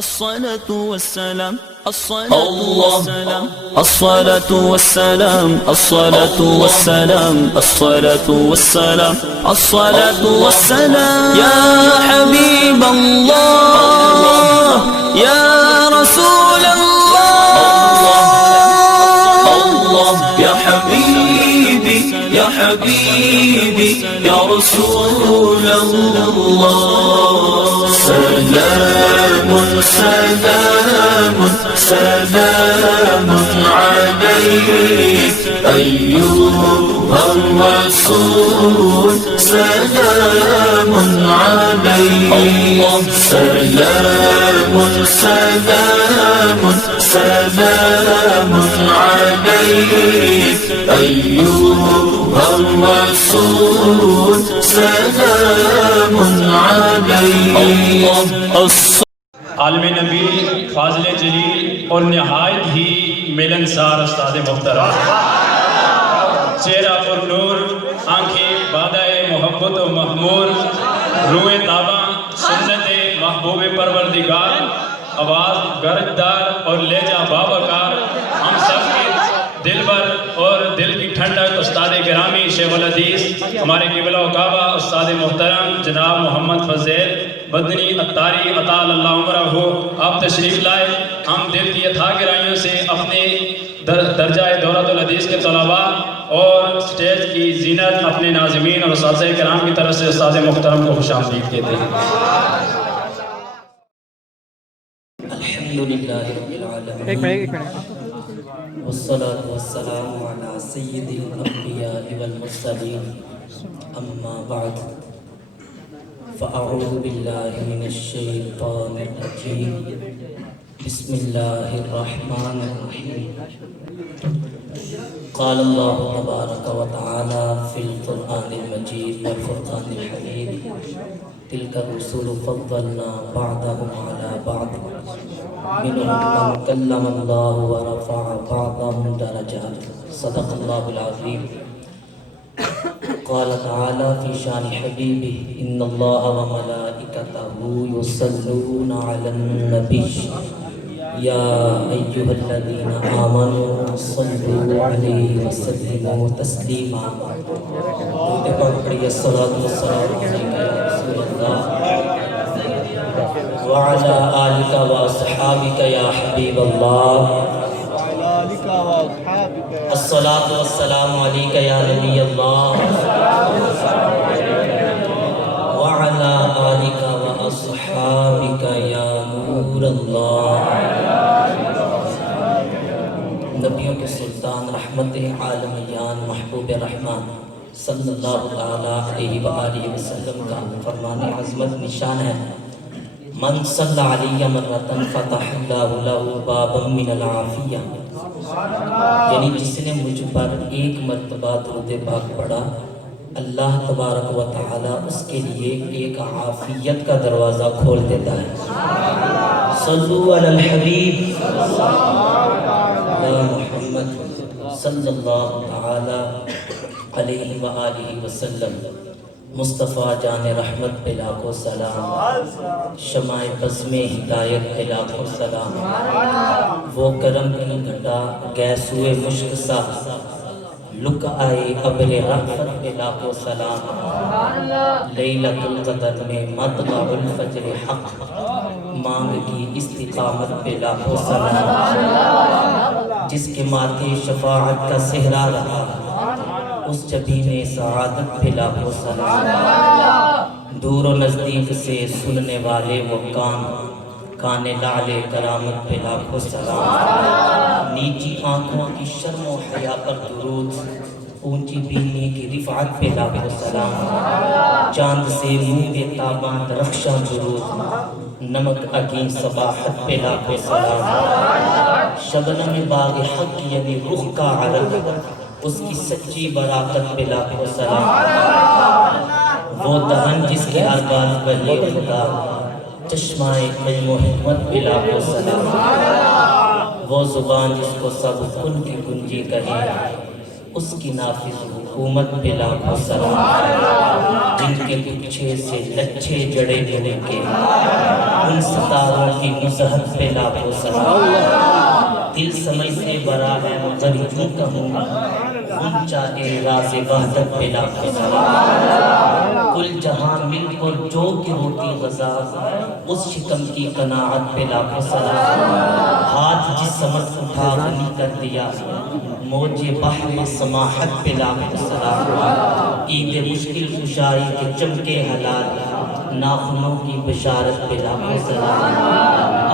الصلاة والسلام الصلاة والسلام الصلاة والسلام الصلاة والسلام الصلاة والسلام يا حبيب الله يا رسول الله يا حبيبي يا حبيبي يا رسول الله سلام سلام سلام عليك أيها الرسول سلام عليك سلام سلام سلام عليك أيها الرسول سلام عليك عالم نبی فاضل جلیل اور نہایت ہی ملنسار استاد محترم، چہرہ پر نور، آنکھیں بادہ محبت و محمول، روح تاباں سنت محبوب پروردگار، آواز گرجدار اور لہجہ بابکار، ہم سب کے دل بر اور دل کی ٹھنڈک استاد گرامی شیخ الحدیث ہمارے قبلہ و کعبہ استاد محترم جناب محمد فضیل بدنی اتاری اطال اللہ عمرہ ہو، آپ تشریف لائے۔ ہم دل کی اتھا گرائیوں سے اپنے درجہ دورۃ الحدیث کے طلباء اور سٹیج کی زینت اپنے ناظمین اور اساتذہ کرام کی طرف سے استاد محترم کو خوش آمدید کہتے ہیں۔ الحمدللہ رب العالمین والصلاة والسلام علی سید الانبیاء والمرسلین اما بعد فاعوذ باللہ من الشیطان الرجیم بسم اللہ الرحمن الرحیم قال اللہ تبارک و تعالی فی القرآن المجید والفرقان الحمید تلک الرسل فضلنا بعضهم على بعض منهم من کلم اللہ ورفع بعضهم درجات صدق اللہ العظیم قال تعالى في شان حبيبه إن الله وملائكته يصلون على النبي يا أيها الذين آمنوا صلوا عليه وسلموا تسليما الصلاة والسلام عليك يا رسول الله وعلى آلك وأصحابك يا حبيب الله الصلاة والسلام عليك يا نبي الله وعلى آلك وأصحابك يا نور الله نبیوں کے سلطان رحمت عالمیان محبوب رحمان صلی اللہ علیہ وآلہ وسلم کا فرمان عظمت نشان ہے من صلی علیہ مرتن فتح اللہ له بابا من العافیہ، یعنی جس نے مجھ پر ایک مرتبہ درود پاک پڑھا اللہ تبارک و تعالی اس کے لیے ایک عافیت کا دروازہ کھول دیتا ہے۔ صلو علی الحبیب محمد صلی اللہ تعالی علیہ وآلہ وسلم، مصطفیٰ جان رحمت پہ لاکھوں سلام، شمع بزم ہدایت پہ لاکھوں سلام، وہ کرم کی گھٹا گیسوئے مشک سا لک آئے ابر رحمت پہ لاکھوں سلام، لیلۃ القدر میں مطلع الفجر حق مانگ کی استقامت پہ لاکھوں سلام، جس کے ماتھے شفاعت کا صحرا رہا اس جبی میں سعادت پہ لاکھوں سلام، دور و نزدیک سے سننے والے وہ کان لعل کرامت پہ لاکھوں سلام، نیچی آنکھوں کی شرم و حیا پر درود، اونچی بینی کی رفعت پہ لاکھوں سلام، چاند سے منہ تاباں درخشاں درود، نمک اگیں صباحت پہ لاکھوں سلام، شبنم باغ حق یعنی رخ کا عرق اس کی سچی براقت پہ لاکھوں سلام، وہ دہن جس کے آغاز ولی خدا چشمہ علم و حکمت پہ لاکھوں سلام، وہ زبان جس کو سب کن کی کنجی کہے اس کی نافذ حکومت پہ لاکھوں سلام، جن کے گچھے سے لچھے جڑے ملے کے ان ستاروں کی نزہت پہ لاکھوں سلام، دل سمجھ سے برا ہے مگر یوں کہوں اونچا اعراض وحدت پہ لاکھوں سلام، کل جہاں مل کر جو کی ہوتی غذا اس شکم کی قناعت پہ لاکھوں سلام، ہاتھ جس سمت اٹھا غنی کر دیا موج بحر سماحت پہ لاکھوں سلام، عید مشکل کشائی کے چمکے حلال ناخنوں کی بشارت پہ لاکھوں سلام،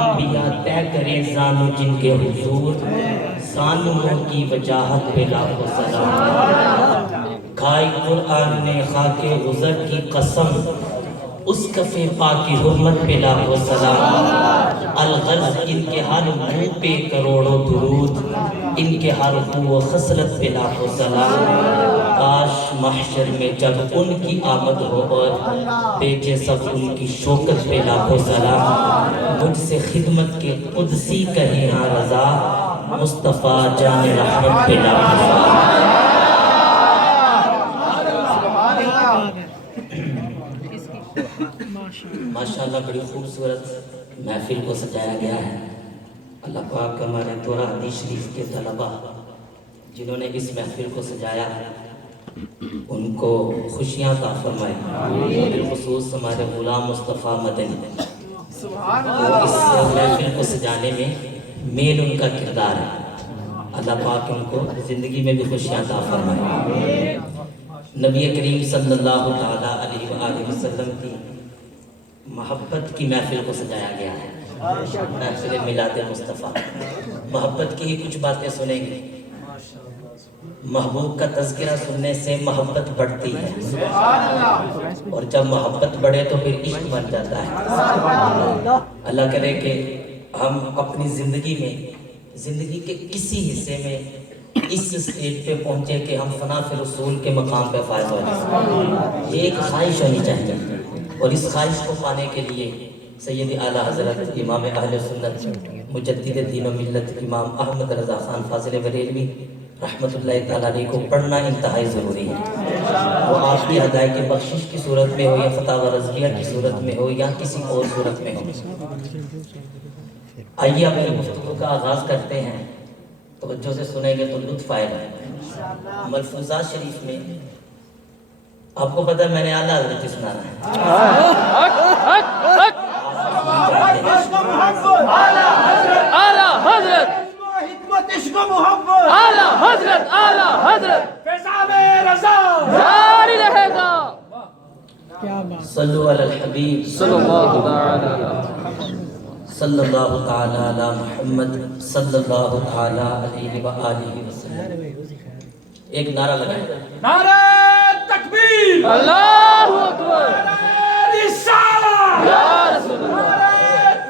انبیاء طے کرے زانو جن کے حضور زانوں کی وجاہت پہ لاکھوں سلام، کھائی قرآن نے خاک غزر کی قسم اس کفِ پاک کی حرمت پہ لاکھوں سلام، الغرض ان کے ہر منہ پہ کروڑوں درود، ان کے ہر خو و خصلت پہ لاکھوں سلام، کاش محشر میں جب ان کی آمد ہو اور بیچے سب ان کی شوکت پہ لاکھوں سلام، مجھ سے خدمت کے قدسی کہیں ہاں رضا مصطفیٰ جان رحمت پہ لاکھوں سلام۔ ماشاءاللہ بڑی خوبصورت محفل کو سجایا گیا ہے۔ اللہ پاک ہمارے دورہ حدیث شریف کے طلبہ جنہوں نے اس محفل کو سجایا ان کو خوشیاں عطا فرمائے، بالخصوص ہمارے غلام مصطفیٰ مدنی، اس محفل کو سجانے میں مین ان کا کردار ہے۔ اللہ پاک ان کو زندگی میں بھی خوشیاں عطا فرمائے۔ نبی کریم صلی اللہ تعالیٰ علیہ وآلہ وسلم کی محبت کی محفل کو سجایا گیا ہے، محفل میلاد مصطفیٰ۔ محبت کی ہی کچھ باتیں سنیں گے۔ محبوب کا تذکرہ سننے سے محبت بڑھتی ہے، اور جب محبت بڑھے تو پھر عشق بن جاتا ہے۔ اللہ کرے کہ ہم اپنی زندگی میں، زندگی کے کسی حصے میں اس اسٹیج پہ پہنچے کہ ہم فنا فی رسول کے مقام پہ فائز ہو جائیں۔ یہ ایک خواہش ہونی چاہیے، اور اس خواہش کو پانے کے لیے سید اعلیٰ حضرت امام اہل سنت مجدد دین و ملت امام احمد رضا خان فاضل بریلوی رحمت اللہ تعالیٰ علیہ کو پڑھنا انتہائی ضروری ہے۔ وہ آپ کی ادائیگی بخشش کی صورت میں ہو یا فتح رضویہ کی صورت میں ہو یا کسی اور صورت میں ہو۔ آئیے اپنی گفتگو کا آغاز کرتے ہیں، توجہ سے سنیں گے تو لطف آئے گا۔ ملفوظات شریف میں آپ کو پتہ ہے میں نے اعلیٰ حضرت کی سنانا ہے۔ اعلیٰ حضرت عشق و محبت، اعلیٰ حضرت، اعلیٰ حضرت فیضان رضا جاری رہے گا۔ صلو علی الحبیب صلی اللہ تعالی علی محمد صلی اللہ تعالی علیہ وآلہ وسلم۔ ایک نعرہ لگائیں، نعرہ تکبیر، اللہ اکبر، نعرہ رسالہ، یا رسول اللہ، نعرہ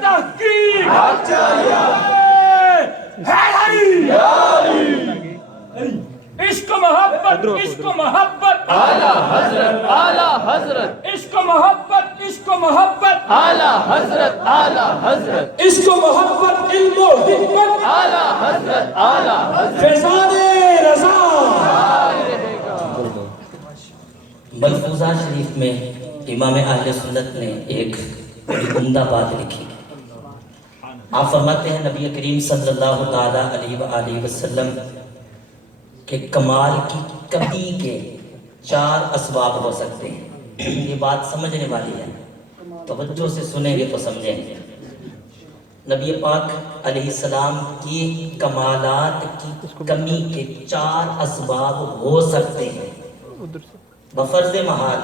تحقیق، حق چاہیے، عشق و محبت، عشق و محبت، اعلیٰ حضرت، اعلیٰ حضرت، عشق و محبت، عشق و محبت، اعلیٰ حضرت، اعلیٰ حضرت، عشق و محبت، علم و حکمت، اعلیٰ حضرت، اعلیٰ حضرت، فیضان رضا۔ ملفوظات شریف میں امام اہل سنت نے ایک بڑی عمدہ بات لکھی۔ آپ فرماتے ہیں نبی کریم صلی اللہ تعالیٰ علیہ وآلہ وسلم کہ کمال کی کمی کے 4 اسباب ہو سکتے ہیں۔ یہ بات سمجھنے والی ہے، توجہ سے سنیں گے تو سمجھیں گے۔ نبی پاک علیہ السلام کی کمالات کی کمی کے 4 اسباب ہو سکتے ہیں بفرض محال۔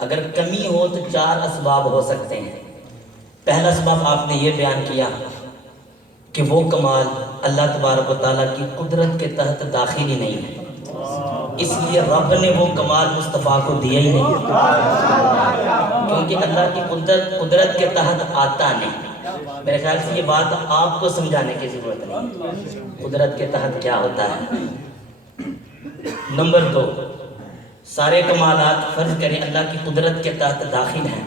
اگر کمی ہو تو 4 اسباب ہو سکتے ہیں۔ پہلا سبب آپ نے یہ بیان کیا کہ وہ کمال اللہ تبارک و تعالیٰ کی قدرت کے تحت داخل ہی نہیں ہے، اس لیے رب نے وہ کمال مصطفیٰ کو دیا ہی نہیں، کیونکہ اللہ کی قدرت کے تحت آتا نہیں۔ میرے خیال سے یہ بات آپ کو سمجھانے کی ضرورت نہیں، قدرت کے تحت کیا ہوتا ہے۔ نمبر 2، سارے کمالات فرض کریں اللہ کی قدرت کے تحت داخل ہیں،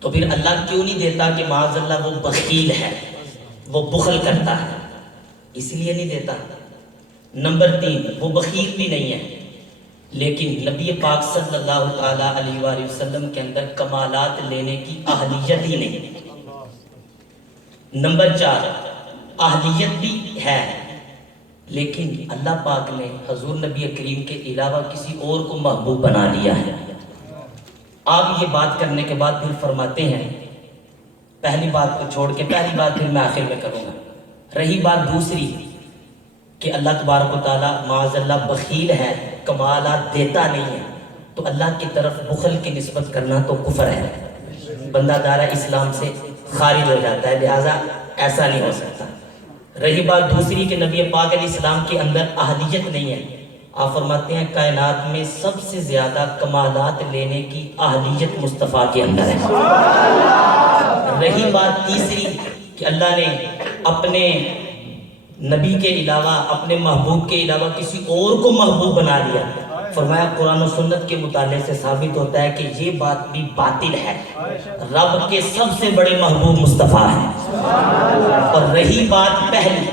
تو پھر اللہ کیوں نہیں دیتا کہ معاذ اللہ وہ بخیل ہے، وہ بخل کرتا ہے، اس لیے نہیں دیتا۔ نمبر 3 وہ بخیل بھی نہیں ہے، لیکن نبی پاک صلی اللہ تعالیٰ علیہ وآلہ وسلم کے اندر کمالات لینے کی اہلیت ہی نہیں۔ نمبر 4 اہلیت بھی ہے، لیکن اللہ پاک نے حضور نبی کریم کے علاوہ کسی اور کو محبوب بنا لیا ہے۔ آپ یہ بات کرنے کے بعد پھر فرماتے ہیں، پہلی بات کو چھوڑ کے پہلی بات پھر میں آخر میں کروں گا۔ رہی بات دوسری کہ اللہ تبارک و تعالیٰ معاذ اللہ بخیل ہے، کمالات دیتا نہیں ہے، تو اللہ کی طرف بخل کی نسبت کرنا تو کفر ہے، بندہ دائرہ اسلام سے خارج ہو جاتا ہے، لہٰذا ایسا نہیں ہو سکتا۔ رہی بات دوسری کہ نبی پاک علیہ السلام کے اندر اہلیت نہیں ہے، آپ فرماتے ہیں کائنات میں سب سے زیادہ کمالات لینے کی اہلیت مصطفیٰ کے اندر ہے۔ رہی بات تیسری کہ اللہ نے اپنے نبی کے علاوہ، اپنے محبوب کے علاوہ کسی اور کو محبوب بنا لیا، فرمایا قرآن و سنت کے مطالعے سے ثابت ہوتا ہے کہ یہ بات بھی باطل ہے، رب کے سب سے بڑے محبوب مصطفیٰ ہیں۔ اور رہی بات پہلی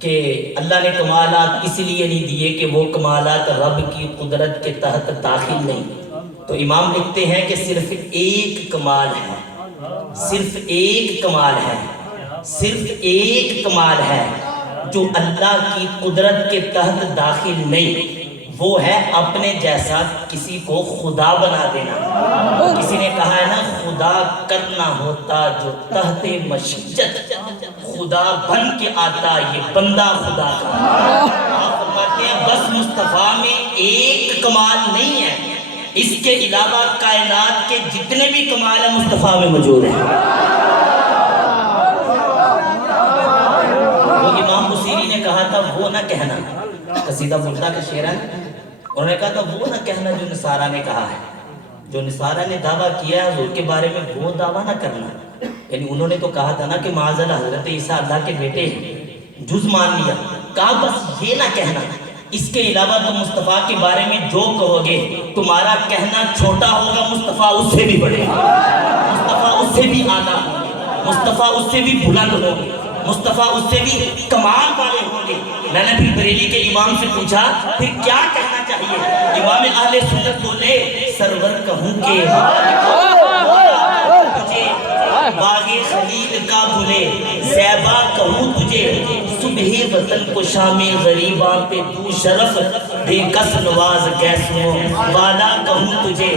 کہ اللہ نے کمالات اس لیے نہیں دیے کہ وہ کمالات رب کی قدرت کے تحت داخل نہیں، تو امام لکھتے ہیں کہ صرف ایک کمال ہے، صرف ایک کمال ہے، صرف ایک کمال ہے جو اللہ کی قدرت کے تحت داخل نہیں، وہ ہے اپنے جیسا کسی کو خدا بنا دینا۔ کسی نے کہا ہے نا، خدا کرنا ہوتا جو تحت مشیت، خدا بن کے آتا یہ بندہ خدا کا۔ آپ فرماتے ہیں بس مصطفیٰ میں ایک کمال نہیں ہے، اس کے علاوہ کائنات کے جتنے بھی کمال ہیں مصطفیٰ میں موجود ہیں۔ وہ امام بصیری نے کہا تھا وہ نہ کہنا، قصیدہ بردہ کا شعر ہے، انہوں نے کہا تھا وہ نہ کہنا جو نصارہ نے کہا ہے، جو نصارہ نے دعویٰ کیا ہے حضور کے بارے میں وہ دعویٰ نہ کرنا۔ یعنی انہوں نے تو کہا تھا نا کہ معاذ اللہ حضرت عیسیٰ اللہ کے بیٹے ہیں، جز مان لیا، کہا بس یہ نہ کہنا، اس کے علاوہ تم مصطفیٰ کے بارے میں جو کہو گے تمہارا کہنا چھوٹا ہوگا، مصطفیٰ اس سے بھی بڑے، مصطفیٰ اس سے بھی اعلیٰ ہوگا، مصطفیٰ اس سے بھی بلند ہوگا، مصطفیٰ اس سے بھی کمال والے ہوں گے۔ میں نے پھر بریلی کے امام سے پوچھا پھر کیا کہنا چاہیے؟ امام اہل سنت بولے سرور کہوں کہ تجھے باغ خلیل کا بھولے، زیبا کہوں تجھے صبح وطن کو شام غریباں پہ تو شرف دے کس نواز کیسوں والا کہوں تجھے،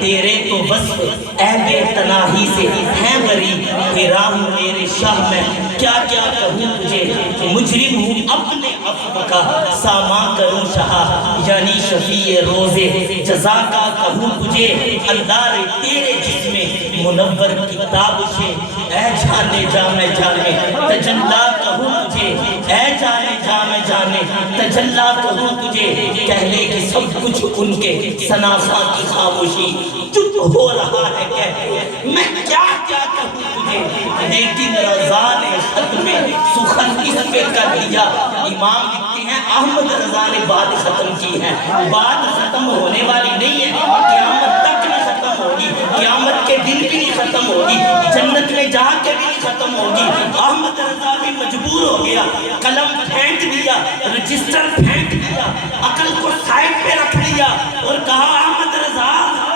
تیرے تو وصف اے بے تناہی سے ہے بری، تیرا ہوں میرے شاہ میں کیا کیا کہوں تجھے، مجرم ہوں اپنے عفو کا ساما کروں شاہ، یعنی شفیع روزے جزا کا کہوں تجھے، اندار تیرے جسم منور کتاب سے اے جانے جامع جانے تجلا کہوں تجھے، اے جانے جامع جانے تجلا کہوں تجھے، کہہ لے کہ سب کچھ ان کے سناسا کی خاموشی چپ ہو رہا ہے، کہتے میں کیا کیا کہوں تجھے، لیکن رضا نے خط میں سخن اس پہ کر دیا۔ امام لکھتے ہیں احمد رضا نے بات ختم کی ہے، بات ختم ہونے والی نہیں ہے، قیامت تک نہیں ختم ہوگی، قیامت کے دن بھی نہیں ختم ہوگی، جنت میں جا کے بھی نہیں ختم ہوگی۔ احمد رضا بھی مجبور ہو گیا، قلم پھینک دیا، رجسٹر پھینک دیا، عقل کو سائڈ پہ رکھ دیا اور کہا احمد رضا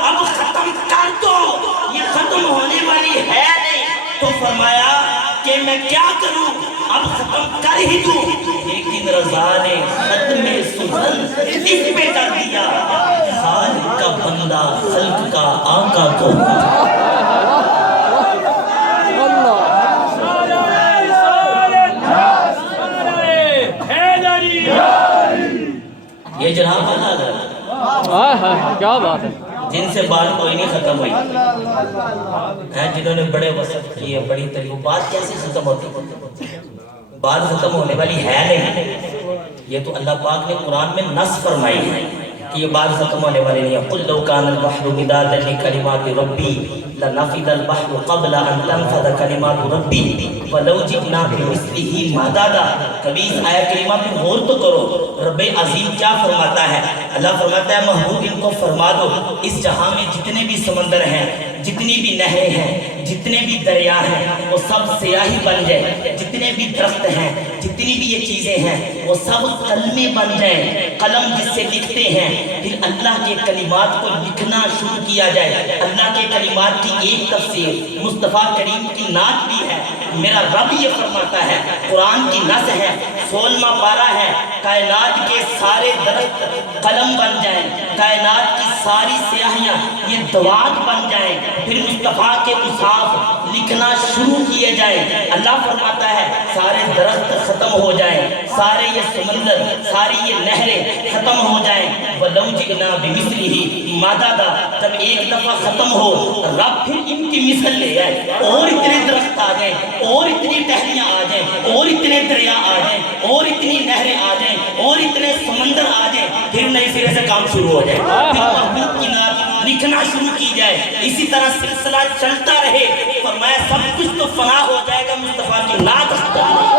اب ختم کر دو، یہ ختم ہونے والی ہے نہیں۔ تو فرمایا کہ میں کیا کروں، اب ختم کر ہی دوں، لیکن رضا نے ختم سخن اس پہ کر دیا، خالق کا بندہ خلق کا آقا کو۔ یہ جناب اللہ کیا بات ہے، جن سے بات کوئی نہیں ختم ہوئی ہیں، جنہوں نے بڑے وصف کیے، بڑی طریقوں، بات کیسے ختم ہوتی، بات ختم ہونے والی ہے نہیں۔ یہ تو اللہ پاک نے قرآن میں نص فرمائی ہے کہ یہ بات ختم ہونے والی نہیں ہے۔ قُلْ لَوْ كَانَ الْبَحْرُ مِدَادًا لِكَلِمَاتِ رَبِّي لَنَفِدَ الْبَحْرُ قَبْلَ أَن تَنفَدَ كَلِمَاتُ رَبِّي وَلَوْ جِئْنَا بِمِثْلِهِ مَدَدًا۔ کبھی اس آیت کریمہ پہ غور تو کرو، رب عظیم کیا فرماتا ہے، اللہ فرماتا ہے محبوب ان کو فرما دو اس جہاں میں جتنے بھی سمندر ہیں، جتنی بھی نہریں ہیں، جتنے بھی دریا ہیں، وہ سب سیاہی بن جائیں، جتنے بھی درخت ہیں، جتنی بھی یہ چیزیں ہیں، وہ سب کلمے بن جائیں، قلم جس سے لکھتے ہیں، پھر اللہ کے کلمات کو لکھنا شروع کیا جائے۔ اللہ کے کلمات کی ایک تفسیر مصطفیٰ کریم کی نعت بھی ہے۔ میرا رب یہ فرماتا ہے، قرآن کی نص ہے، 16واں پارہ ہے، کائنات کے سارے درخت قلم بن جائیں، کائنات کی ساری سیاہیاں یہ دوات بن جائیں، پھر مصطفیٰ کے مصحف لکھنا شروع کیے جائیں۔ اللہ فرماتا ہے سارے درخت ختم ہو جائیں، سارے یہ سمندر، ساری یہ نہریں ختم ہو جائیں۔ وَلَوْ جِئْنَا بِمِثْلِهِ مَدَدًا، جب ایک دفعہ ختم ہو، رب پھر ان کی مثل لے آئے، اور اتنے درخت آ جائیں، اور اتنی ٹہنیاں آ جائیں، اور اتنے دریا آ جائیں، اور اتنی نہریں آ جائیں، اور اتنے سمندر آ جائیں، پھر نئی سرے سے کام شروع ہو جائے، پھر محبوب کی نعت لکھنا شروع کی جائے، اسی طرح سلسلہ چلتا رہے۔ فرمایا سب کچھ تو فنا ہو جائے گا، مصطفیٰ کی نعت ختم نہیں۔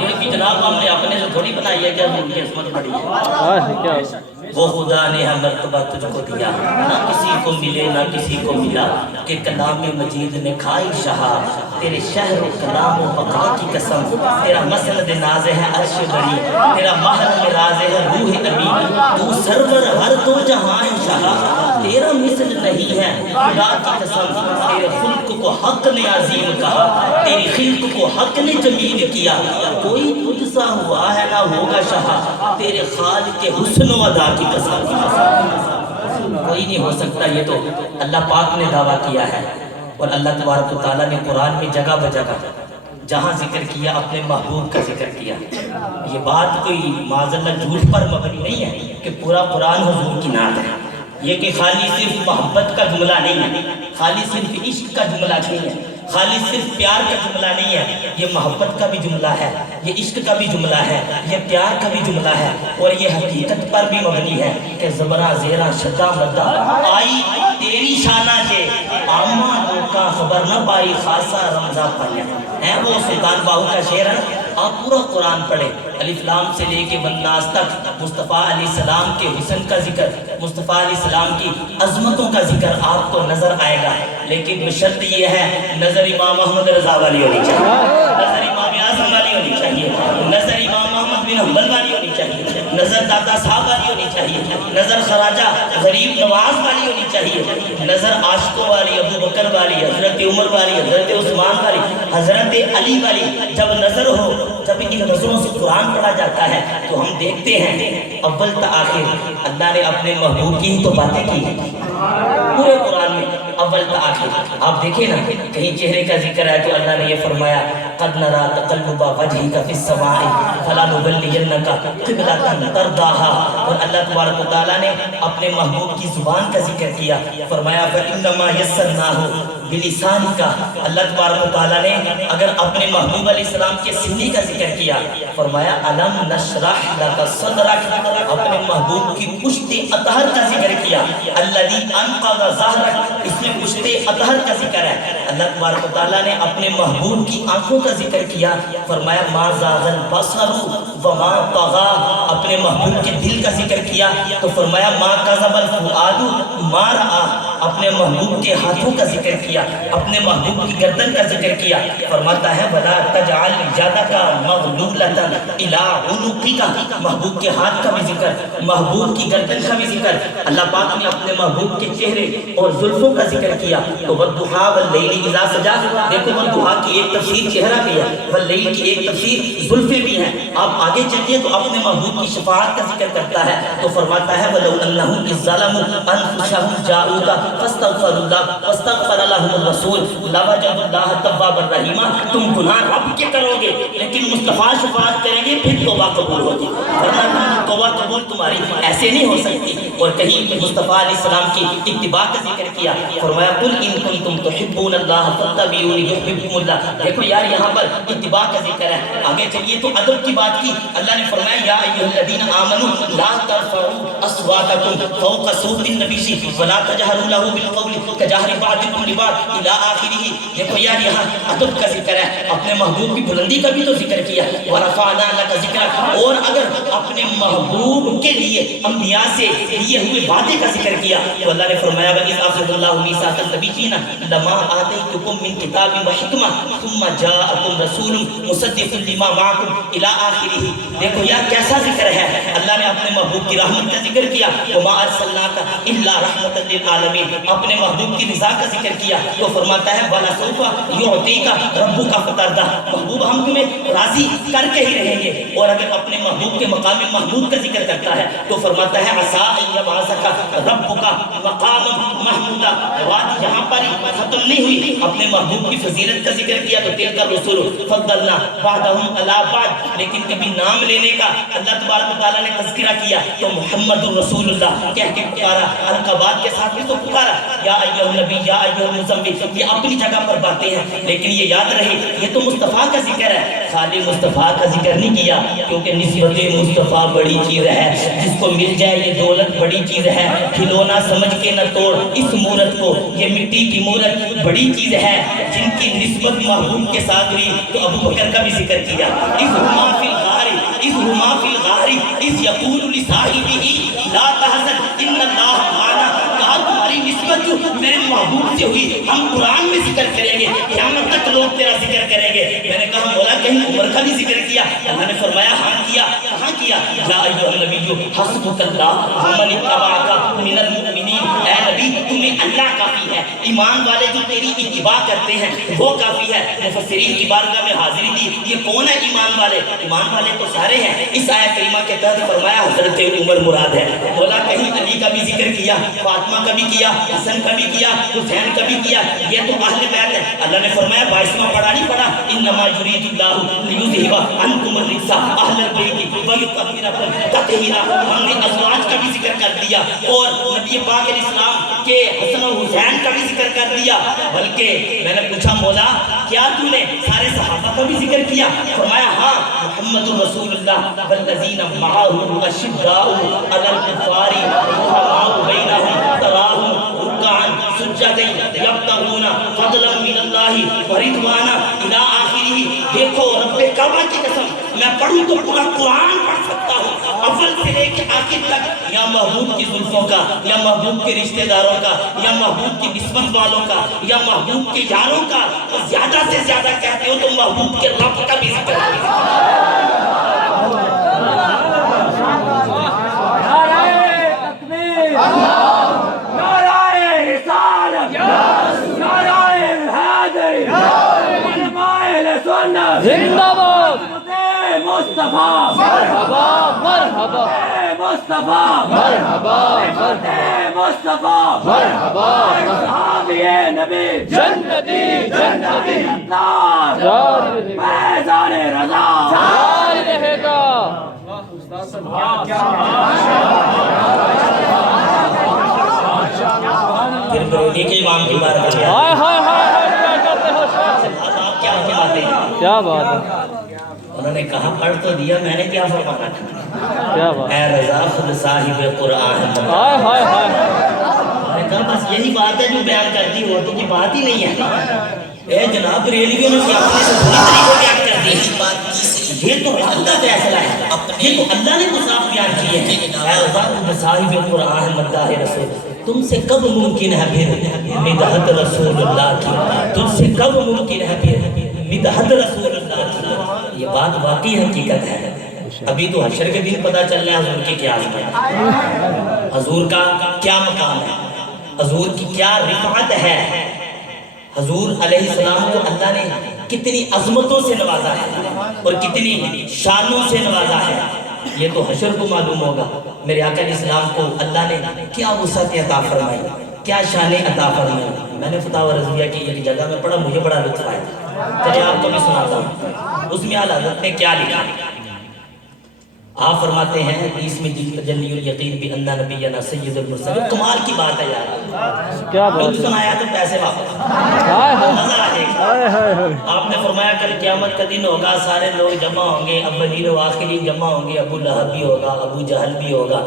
یہ بھی جناب ہم نے اپنے سے تھوڑی بنائی ہے کہ ہم ان کی عظمت پڑھی ہے۔ وہ خدا نے ہم مرتبہ تجھ کو دیا، نہ کسی کو ملے نہ کسی کو ملا، کہ کلام مجید نے کھائی شہا، تیرے شہر و کلام و بقا کی قسم، تیرا مسند ناز ہے عرش بری، تیرا محل میں راز ہے روح امین، تو سرور ہر دو جہاں شہا، تیرا مثل نہیں ہے خدا کی قسم، تیرے خلق کو حق نے عظیم کہا، تیری خلق کو حق نے جمیل کیا، کوئی تجھ سا ہوا ہے نہ ہوگا شہا، تیرے خالق کے حسن و ادا کی قسم، کوئی نہیں ہو سکتا۔ یہ تو اللہ پاک نے دعویٰ کیا ہے، اور اللہ تبارک و تعالیٰ نے قرآن میں جگہ بجگہ جہاں ذکر کیا اپنے محبوب کا ذکر کیا۔ یہ بات کوئی معذاللہ جھوٹ پر مبنی نہیں ہے کہ پورا قرآن حضور کی نعت ہے، یہ کہ خالی صرف محبت کا جملہ نہیں ہے، خالی صرف عشق کا جملہ نہیں ہے، خالی صرف پیار کا جملہ نہیں ہے، یہ محبت کا بھی جملہ ہے، یہ عشق کا بھی جملہ ہے، یہ پیار کا بھی جملہ ہے، اور یہ حقیقت پر بھی مبنی ہے کہ زبرہ زیرہ شدہ مدہ آئی تیری شانہ سے آمہ لوکا خبر نہ پائی خاصہ رمضہ پایا ہے۔ وہ سلطان باہو کا شعر ہے۔ آپ پورا قرآن پڑھیں، الف لام سے لے کے والناس تک مصطفیٰ علیہ السلام کے حسن کا ذکر، مصطفیٰ علیہ السلام کی عظمتوں کا ذکر آپ کو نظر آئے گا، لیکن بشرط یہ ہے نظر امام احمد رضا والی ہونی چاہیے، نظر امام اعظم والی ہونی چاہیے، نظر امام احمد بن حنبل والی ہونی چاہیے، نظر دادا صاحب والی ہونی چاہیے، نظر خواجہ غریب نواز والی ہونی چاہیے، نظر عاشقوں والی، ابو بکر والی، حضرت عمر والی، حضرت عثمان والی، حضرت علی والی۔ جب نظر ہو، جب ان نظروں سے قرآن پڑھا جاتا ہے تو ہم دیکھتے ہیں اول تا آخر اللہ نے اپنے محبوب کی ہی تو باتیں کی پورے قرآن میں، اول تا آخر۔ آپ دیکھیں نا، کہیں چہرے کا ذکر ہے تو اللہ نے یہ فرمایا قد نرا تقلب وجهك في السماء فلنولينك قبلة ترضاها، اور اللہ تبارک و تعالیٰ نے اپنے محبوب کی زبان کا ذکر کیا، فرمایا فإنما يسرناه بلسانك، اللہ تبارک و تعالیٰ نے اگر اپنے محبوب علیہ السلام کے سینے کا ذکر کیا، فرمایا الم نشرح لك صدرك، اپنے محبوب کی پشت اطہر کا ذکر کیا، الذي انقض ظهرك، اس میں پشت اطہر کا ذکر ہے۔ اللہ تبارک و تعالیٰ نے اپنے محبوب کی آنکھوں کا ذکر کیا، فرمایا ما زاغ البصر وما طغى، اپنے محبوب کے دل کا ذکر کیا تو فرمایا ما کذب الفؤاد ما رأى، اپنے محبوب کے ہاتھوں کا ذکر کیا، اپنے محبوب کی گردن کا ذکر کیا، فرماتا ہے ولا تجعل یدک مغلولۃ الی عنقک، محبوب کے ہاتھ کا بھی ذکر، محبوب کی گردن کا بھی ذکر۔ اللہ پاک نے اپنے محبوب کے چہرے اور زلفوں کا ذکر کیا تو والضحیٰ واللیل اذا سجا، دیکھو والضحیٰ کی ایک تفسیر چہرہ بھی ہے، واللیل کی ایک تفسیر زلفیں بھی ہیں۔ آپ آگے چلیے تو اپنے محبوب کی شفاعت کا ذکر کرتا ہے تو فرماتا ہے وَلَوْ أَنَّهُمْ إِذْ ظَلَمُوا أَنفُسَهُمْ جَاءُوكَ فَاسْتَغْفَرُوا اللَّهَ وَاسْتَغْفَرَ لَهُمُ الرَّسُولُ لَوَجَدُوا اللَّهَ تَوَّابًا رَحِيمًا، تم گناہ رب کے کرو گے لیکن مصطفیٰ شفاعت کریں گے پھر توبہ قبول ہوگی، ورنہ تم توا قبول تمہاری ایسے نہیں ہو سکتی. اور کہیں مصطفیٰ علیہ السلام کی اتباع کا ذکر کیا, فرمایا قل ان کنتم تحبون اللہ فاتبعونی یحببکم اللہ. دیکھو یار یہاں پر اتباع کا ذکر ہے. آگے چلیے تو ادب کی بات کی. اللہ نے فرمایا یا ایھا الذین آمنوا لا ترفعوا اصواتکم فوق صوت النبی ولا تجہروا له بالقول كجهر بعضكم لبعض الى آخرہ. دیکھو یار یہاں ادب کا ذکر ہے, اپنے محبوب کی بلندی کا بھی تو ذکر کیا. ورفعنا لک ذکرک, اور اگر اپنے محبوب کے لیے انبیاء سے لیے ہوئے وعدے کا ذکر کیا تو اللہ نے فرمایا وَإِذْ أَخَذَ اللَّهُ مِيثَاقَ النَّبِيِّينَ لَمَا آتَيْتُكُم مِّن كِتَابٍ وَحِكْمَةٍ ثُمَّ جَاءَكُمْ رَسُولٌ مُصَدِّقٌ لِّمَا مَعَكُمْ إِلَىٰ آخِرِهِ. دیکھو یار کیسا ذکر ہے. اللہ نے اپنے محبوب کی رحمت کا ذکر کیا, وَمَا أَرْسَلْنَاكَ إِلَّا رَحْمَةً لِّلْعَالَمِينَ. اپنے محبوب کی رضا کا ذکر کیا تو فرماتا ہے وَلَسَوْفَ يُعْطِيكَ رَبُّكَ فَتَرْضَىٰ. محبوب ہم تمہیں راضی کر کے ہی رہیں گے. اور اگر اپنے محبوب کے مقام محمود کا ذکر کرتا ہے تو فرماتا ہے عسیٰ ان یبعثک ربک مقاما محمودا. بات یہاں پر ختم نہیں ہوئی, اپنے محبوب کی فضیلت کا ذکر کیا تو تلک الرسل فضلنا بعضهم علی بعض. لیکن کبھی نام لینے کا اللہ تبارک و تعالیٰ نے تذکرہ کیا تو محمد الرسول اللہ کہہ کے پکارا. القابات کے ساتھ بھی تو پکارا یا ایھا النبی یا ایھا المزمل. یہ اپنی جگہ پر باتیں ہیں, لیکن یہ یاد رہے یہ تو مصطفیٰ کا ذکر ہے. خالی مصطفیٰ کا ذکر نہیں کیا کیونکہ نسبت مصطفیٰ بڑی چیز ہے. جس کو مل جائے یہ دولت بڑی چیز ہے. کھلونا سمجھ کے نہ توڑ اس مورت کو, یہ مٹی کی مورت بڑی چیز ہے. جن کی نسبت محبوب کے ساتھ ہوئی تو ابو بکر کا بھی ذکر کیا. اذ ہما فی الغار اذ ہما فی الغار اذ یقول لصاحبہ لا تحزن ان اللہ معنا. کہا تمہاری نسبت جو میرے محبوب سے ہوئی ہم قرآن میں ذکر کریں گے, قیامت تک لوگ تیرا ذکر کریں گے. میں نے کہا مولا کہیں عمر کا بھی ذکر کیا. اللہ نے فرمایا ہاں کیا. کہاں کیا؟ یا ایھا النبی حسبک اللہ ومن اتبعک من المؤمنین. اے نبی تمہیں اللہ کافی ہے, ایمان والے جو تیری اتباع کرتے ہیں وہ کافی ہے. مفسرین کی بارگاہ میں حاضری دی, یہ کون ہے ایمان والے؟ ایمان والے تو سارے ہیں. اس آیت کریمہ کے تحت فرمایا حضرت عمر مراد ہے. مولا کہیں علی کا بھی ذکر کیا, فاطمہ کا بھی کیا, حسن کا بھی کیا, حسین کا بھی کیا. یہ تو اہل بیت ہے. اللہ نے فرمایا 22واں پڑھا نہیں پڑھا انما یرید اللہ لیذھب عنکم الرجس اہل البیت ویطہرکم تطہیرا. ہم نے ازواج کا بھی ذکر کر دیا اور نبی پاک علیہ السلام کے حسن و حسین کا بھی ذکر کر دیا. بلکہ میں نے پوچھا مولا کیا تو نے سارے صحابہ کا بھی ذکر کیا؟ فرمایا ہاں محمد رسول اللہ والذین معه اشداء علی الکفار رحماء بینہم تراہم رکعا سجدا یبتغون فضلا من اللہ ورضوانا الی آخرہ. دیکھو رب کعبہ کی قسم میں پڑھوں تو پورا قرآن پڑھ سکتا ہوں اول سے لے کے آخر تک. یا محبوب کی زلفوں کا, یا محبوب کے رشتہ داروں کا, یا محبوب کی نسبت والوں کا, یا محبوب کے یاروں کا. تو زیادہ سے زیادہ کہتے ہو تو محبوب کے رب کا بھی ذکر کریں. زندہ باد مصطفیٰ مرحبا مرحبا مصطفیٰ مرحبا مصطفیٰ مرحبا صحابی نبی جنتی جنتی فیضان رضا جاری رہے گا. پھر بریلی کے امام کی بارگاہ میں ہائے ہائے ہائے کیا کرتے ہو آپ کیا فرماتے ہیں؟ کیا بات ہے, انہوں نے کہا پڑھ تو دیا, میں نے کیا فرمانا؟ کیا بات اے رضا خود صاحب قرآن. ہائے ہائے ہائے میں نے کہا بس یہی بات ہے جو بیان کرتی ہو تو یہ بات ہی نہیں ہے. اے جناب ریلیوں نے اپنے سے بری طریقے بیان کر دی. یہ تو اللہ کا فیصلہ ہے, یہ تو اللہ نے تو صاف بیان کیے ہیں. اے رضا خود صاحب قرآن مداح رسول. تم سے کب ممکن ہے پھر مدحت رسول اللہ کی؟ تم سے کب ممکن ہے پھر مدحت رسول اللہ کی؟ یہ بات واقعی حقیقت ہے. ابھی تو حشر کے دن پتہ چل رہا ہے حضور کی کیا عظمت ہے, حضور کا کیا مقام ہے, حضور کی کیا رفعت ہے. حضور علیہ السلام کو اللہ نے کتنی عظمتوں سے نوازا ہے اور کتنی شانوں سے نوازا ہے. یہ تو حشر کو معلوم ہوگا. میرے آقا علیہ السلام کو اللہ نے کیا وسعت عطا فرمائی, کیا شان عطا فرمائی. میں نے فتاوی رضویہ کی ایک جگہ میں پڑھا, مجھے بڑا لطف آیا. چلیے آپ کو بھی سناتا ہوں. اس میں اعلیٰ حضرت نے کیا لکھا. آپ فرماتے ہیں حدیث میں تجلی الیقین بأن نبینا سید المرسلین، کمال کی بات ہے یار، کیا بات خود سنایا تو پیسے واپس، ہائے ہائے مزہ آ جائے گا۔ ہائے ہائے ہائے آپ نے فرمایا کل قیامت کا دن ہوگا، سارے لوگ جمع ہوں گے، اولین و آخرین جمع ہوں گے، ابو لہب بھی ہوگا، ابو جہل بھی ہوگا،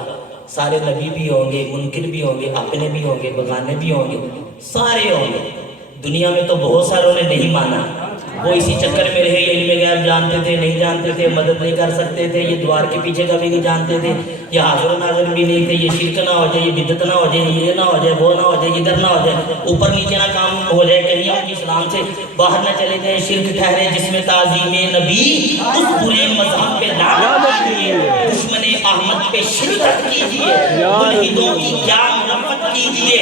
سارے نبی بھی ہوں گے، منکر بھی ہوں گے، اپنے بھی ہوں گے، بگانے بھی ہوں گے، سارے ہوں گے۔ دنیا میں تو بہت ساروں نے نہیں مانا، وہ اسی چکر میں رہے، یہ علم غیب جانتے تھے نہیں جانتے تھے، مدد نہیں کر سکتے تھے، یہ دوار کے پیچھے کا بھی نہیں جانتے تھے، یہ حاضر و ناظر بھی نہیں تھے، یہ شرک نہ ہو جائے، یہ بدعت نہ ہو جائے، یہ نہ ہو جائے، وہ نہ ہو جائے، ادھر نہ ہو جائے، اوپر نیچے نہ کام ہو جائے، کہیں ہم اسلام سے باہر نہ چلے جائیں، شرک ٹھہرے جس میں تعظیم نبی، اس برے مذہب پہ لعنت کیجیے، دشمن احمد پہ شدت کیجیے، ملحدوں کی کیا مرفت کیجیے،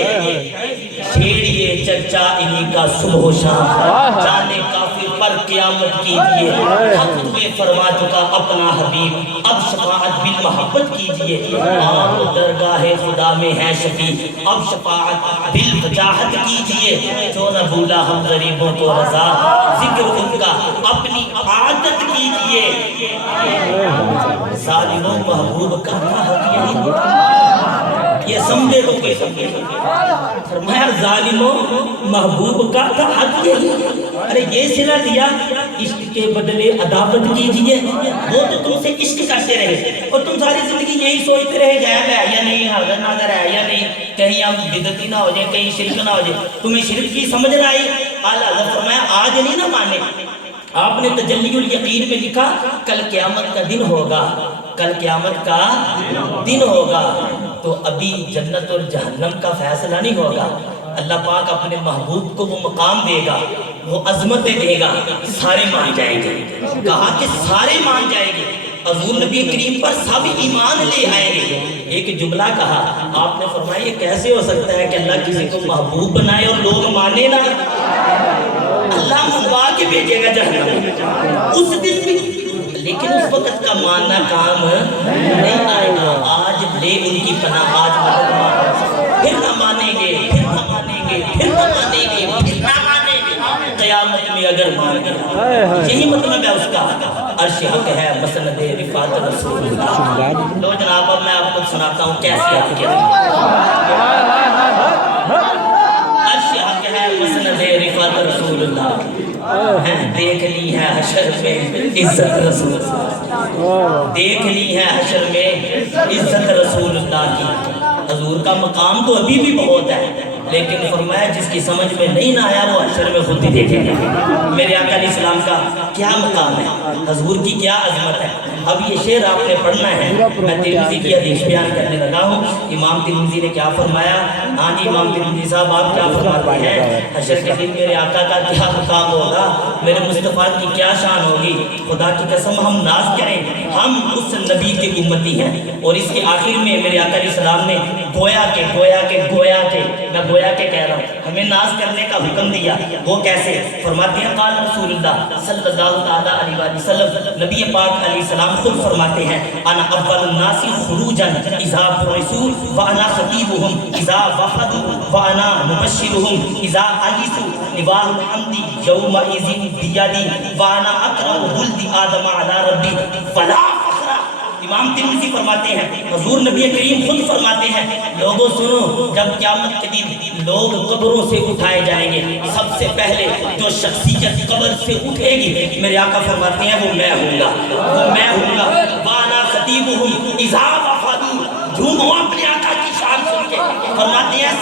چھیڑیے چرچا انہی کا صبح و شام، جانے کافر پر قیامت کیجئے، حق تمہیں فرما چکا اپنا حبیب، اب شفاعت بالمحبت کیجئے، آپ درگاہ خدا میں ہے شفیع، اب شفاعت بالوجاہت کیجئے، جو نہ بھولا ہم غریبوں کو رضا، ذکر ان کا اپنی عادت کیجئے، ظالموں محبوب کا حق یہی، یہ سمجھے تو کوئی سمجھے، فرمایا ظالموں محبوب کا تھا حق یہی، ارے یہ صلہ دیا، عشق کے بدلے عداوت کیجئے، وہ تو تم سے عشق کرتے رہے اور تم ساری زندگی یہی سوچتے رہے غیب ہے یا نہیں، حاضر ناظر ہے یا نہیں، کہیں ہم بدعتی نہ ہو جائیں، کہیں شرک نہ ہو جائے، تمہیں شرک کی سمجھ نہ آئی، اعلیٰ حضرت فرمایا آج نہیں نہ مانے، آپ نے تجلی الیقین میں لکھا کل قیامت کا دن ہوگا، کل قیامت کا دن ہوگا، تو ابھی جنت اور جہنم کا فیصلہ نہیں ہوگا، اللہ پاک اپنے محبوب کو وہ مقام دے گا، وہ عظمتیں دے گا، سارے مان جائیں گے، کہا کہ سارے مان جائیں گے، حضور نبی کریم پر سب ایمان لے آئیں گے، ایک جملہ کہا، آپ نے فرمایا یہ کیسے ہو سکتا ہے کہ اللہ کسی کو محبوب بنائے اور لوگ مانے نہ، اللہ منوا کے بھیجے گا جہنم اس دن بھی، لیکن اس وقت کا ماننا کام نہیں آئے گا، آج لے ان کی پناہ، آج مدد مانو، پھر نہ مانیں گے، پھر نہ مانیں گے، پھر نہ مانیں گے، پھر نہ مانیں گے، قیامت میں اگر مان گے، یہی مطلب ہے اس کا، عرش حق ہے مسند رفعت رسول اللہ، لو جناب اب میں آپ کو سناتا ہوں کیسے آپ کے عرش حق ہے مسند رفعت رسول اللہ، دیکھ لی ہے حشر میں عزت رسول اللہ، دیکھ لی ہے حشر میں عزت رسول اللہ کی، حضور کا مقام تو ابھی بھی بہت ہے، لیکن فرمایا جس کی سمجھ میں نہیں نہ آیا وہ حشر میں خود ہی دیکھیں گے، میرے آقا علیہ السلام کا کیا مقام ہے، حضور کی کیا عظمت ہے۔ اب یہ شعر آپ نے پڑھنا ہے، میں ترمذی کی حدیث بیان کرنے لگا ہوں، امام ترمذی نے کیا فرمایا، ہاں جی امام ترمذی صاحب آپ کیا فرماتے ہیں، حشر کے دن میرے آقا کا کیا مقام ہوگا، میرے مصطفیٰ کی کیا شان ہوگی، خدا کی قسم ہم ناز کریں، ہم اس نبی کے امتی ہیں، اور اس کے آخر میں میرے آقا علیہ السلام نے گویا کے میں گویا کے کہہ رہا ہوں، ہمیں ناز کرنے کا حکم دیا، وہ کیسے، فرماتے ہیں قال رسول اللہ صلی اللہ تعالیٰ علیہ وسلم، نبی پاک علیہ السلام خود فرماتے ہیں، انا اول الناس خروجا اذا بعثوا وانا خطیبهم اذا وفدوا وانا مبشرهم اذا عیسوا نباہ الحمد یومئذ بیدی وانا اکرم ولد آدم علی ربی فلا فخر۔ امام ترمذی فرماتے ہیں، حضور نبی کریم خود فرماتے ہیں، لوگوں سنو، جب قیامت کے دن لوگ قبروں سے اٹھائے جائیں گے، سب سے پہلے جو شخصیت قبر سے اٹھے گی، میرے آقا فرماتے ہیں وہ میں ہوں گا، وہ میں ہوں گا، وانا خطیبہم اذا وفدوا، جھومو اپنے آقا کی شان سن کے، فرماتے ہیں